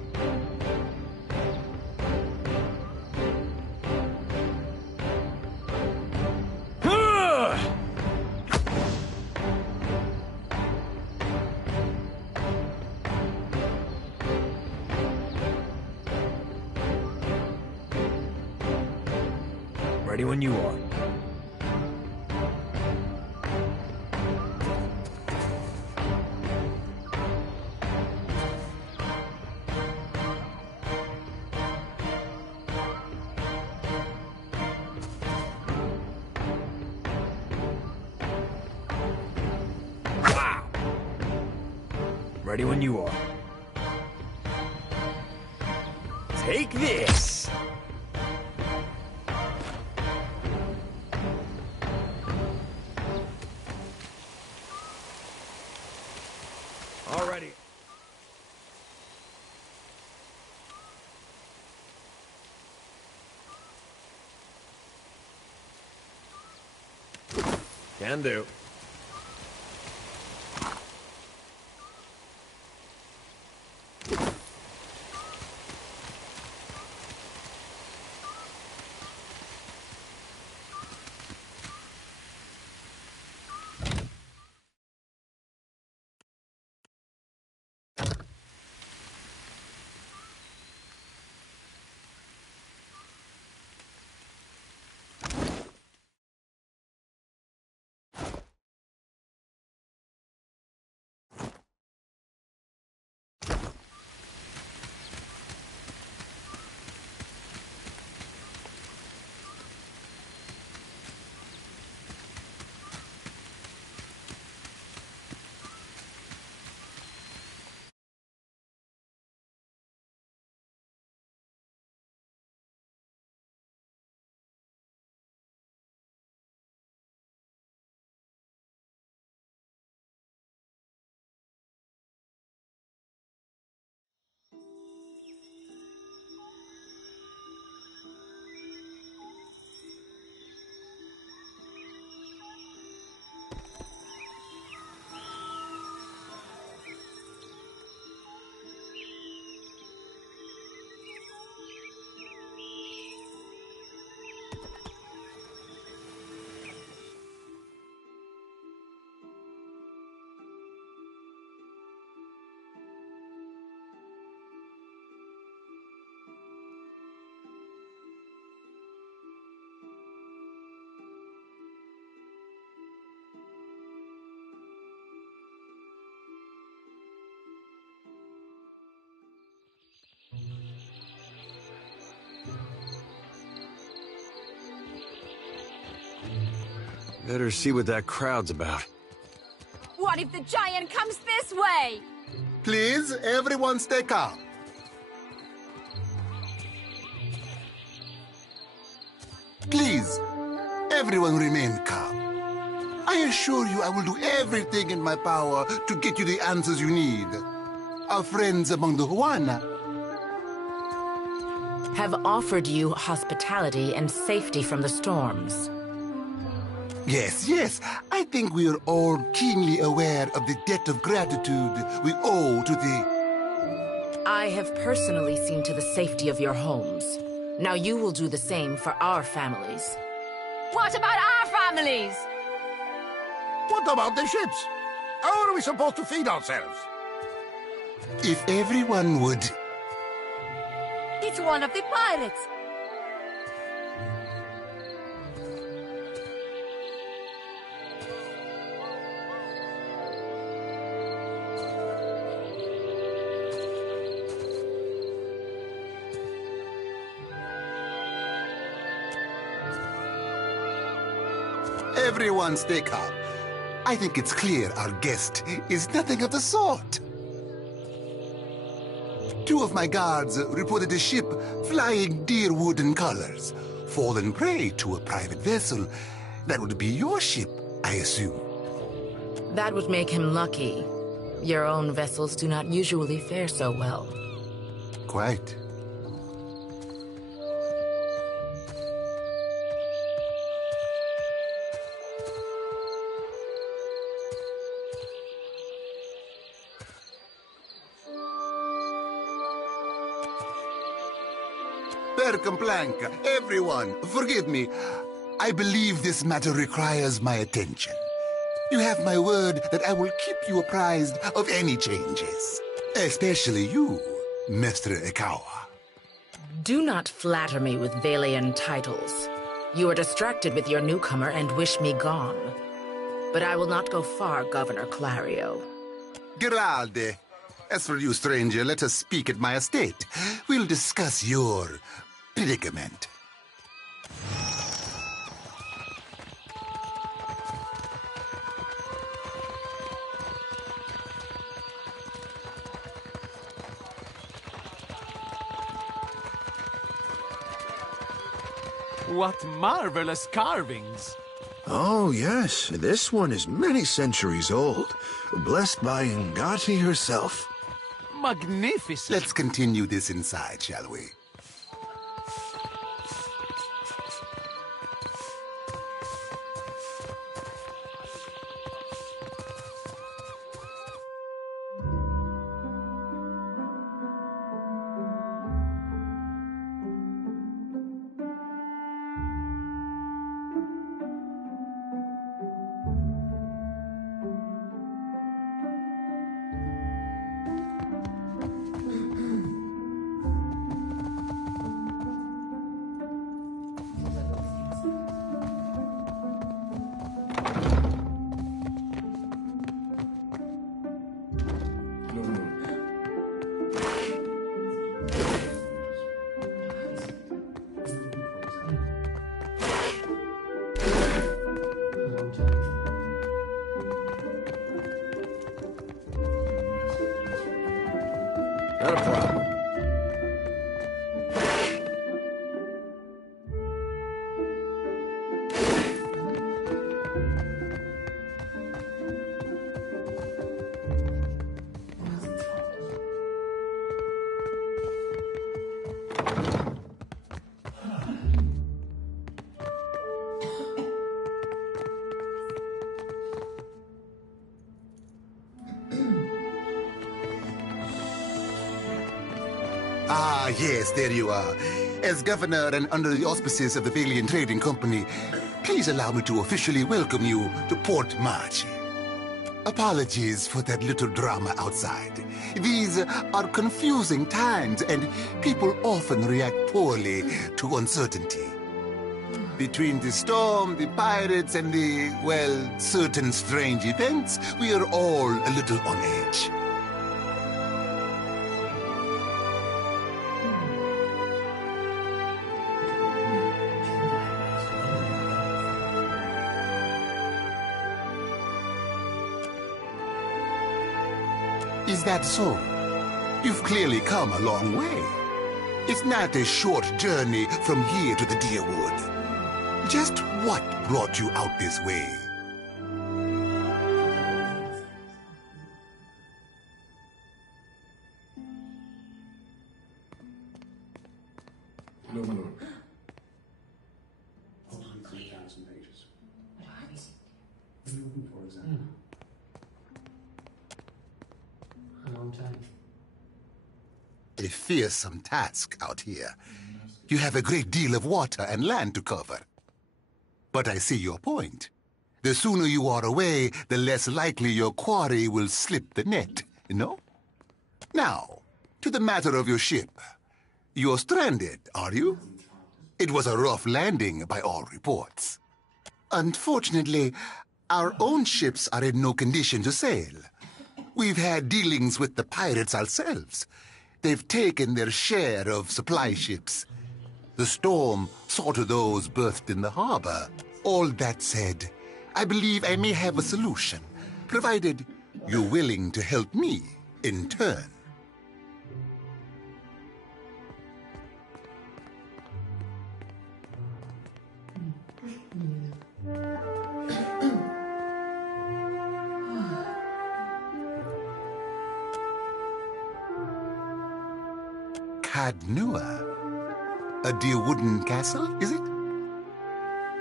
Ready when you are. Ready when you are. Take this! Alrighty. Can do. Better see what that crowd's about. What if the giant comes this way? Please, everyone stay calm. Please, everyone remain calm. I assure you I will do everything in my power to get you the answers you need. Our friends among the Huana have offered you hospitality and safety from the storms. Yes, yes. I think we are all keenly aware of the debt of gratitude we owe to the... I have personally seen to the safety of your homes. Now you will do the same for our families. What about our families? What about the ships? How are we supposed to feed ourselves? If everyone would... It's one of the pirates. Everyone stay calm. I think it's clear our guest is nothing of the sort. Two of my guards reported a ship flying deer wooden colors, fallen prey to a private vessel. That would be your ship, I assume. That would make him lucky. Your own vessels do not usually fare so well. Quite. Percamblanca, everyone, forgive me. I believe this matter requires my attention. You have my word that I will keep you apprised of any changes. Especially you, Mr. Ikawa. Do not flatter me with Vailian titles. You are distracted with your newcomer and wish me gone. But I will not go far, Governor Clario. Geralde, as for you, stranger, let us speak at my estate. We'll discuss your predicament. What marvelous carvings! Oh, yes. This one is many centuries old. Blessed by Ngati herself. Magnificent! Let's continue this inside, shall we? Not a problem. Ah, yes, there you are. As governor and under the auspices of the Valiant Trading Company, please allow me to officially welcome you to Port March. Apologies for that little drama outside. These are confusing times, and people often react poorly to uncertainty. Between the storm, the pirates, and the, well, certain strange events, we are all a little on edge. Is that so? You've clearly come a long way. It's not a short journey from here to the Deerwood. Just what brought you out this way? A fearsome task out here. You have a great deal of water and land to cover. But I see your point. The sooner you are away, the less likely your quarry will slip the net, no? Now, to the matter of your ship. You're stranded, are you? It was a rough landing by all reports. Unfortunately, our own ships are in no condition to sail. We've had dealings with the pirates ourselves. They've taken their share of supply ships. The storm saw to those berthed in the harbor. All that said, I believe I may have a solution, provided you're willing to help me in turn. Cadnua? A Deerwooden castle, is it?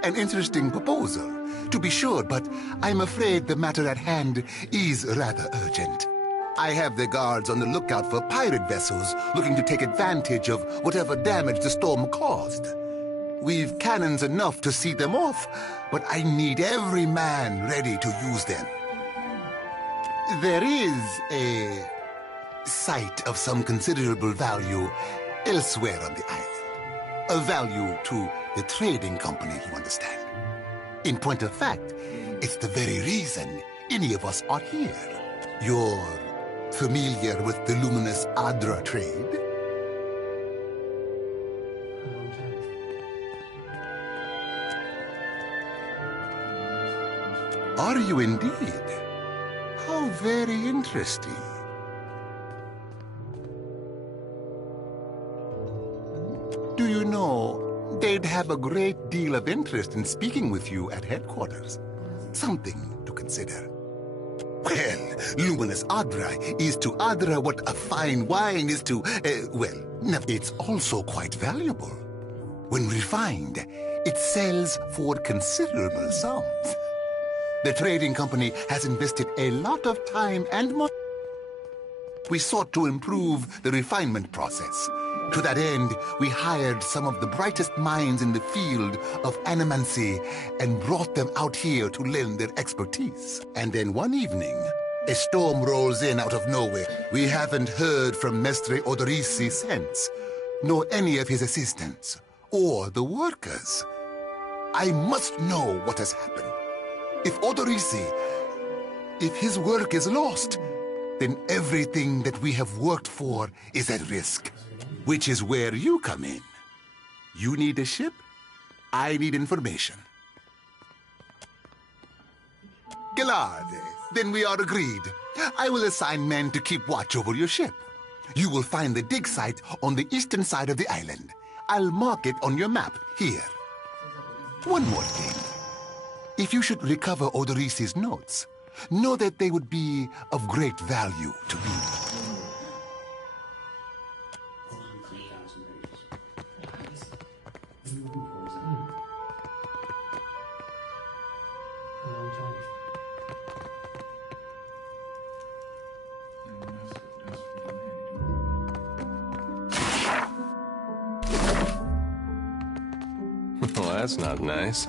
An interesting proposal, to be sure, but I'm afraid the matter at hand is rather urgent. I have the guards on the lookout for pirate vessels looking to take advantage of whatever damage the storm caused. We've cannons enough to see them off, but I need every man ready to use them. There is a site of some considerable value elsewhere on the island. of value to the trading company, you understand. In point of fact, it's the very reason any of us are here. You're familiar with the luminous Adra trade? Are you indeed? How very interesting. Do you know, they'd have a great deal of interest in speaking with you at headquarters. Something to consider. Well, luminous Adra is to Adra what a fine wine is to, it's also quite valuable. When refined, it sells for considerable sums. The trading company has invested a lot of time and money. We sought to improve the refinement process. To that end, we hired some of the brightest minds in the field of animancy and brought them out here to lend their expertise. And then one evening, a storm rolls in out of nowhere. We haven't heard from Mestre Odorisi since, nor any of his assistants, or the workers. I must know what has happened. If Odorisi, if his work is lost, then everything that we have worked for is at risk. Which is where you come in. You need a ship, I need information. Gilad, then we are agreed. I will assign men to keep watch over your ship. You will find the dig site on the eastern side of the island. I'll mark it on your map here. One more thing. If you should recover Odorisi's notes, know that they would be of great value to me. Well, that's not nice.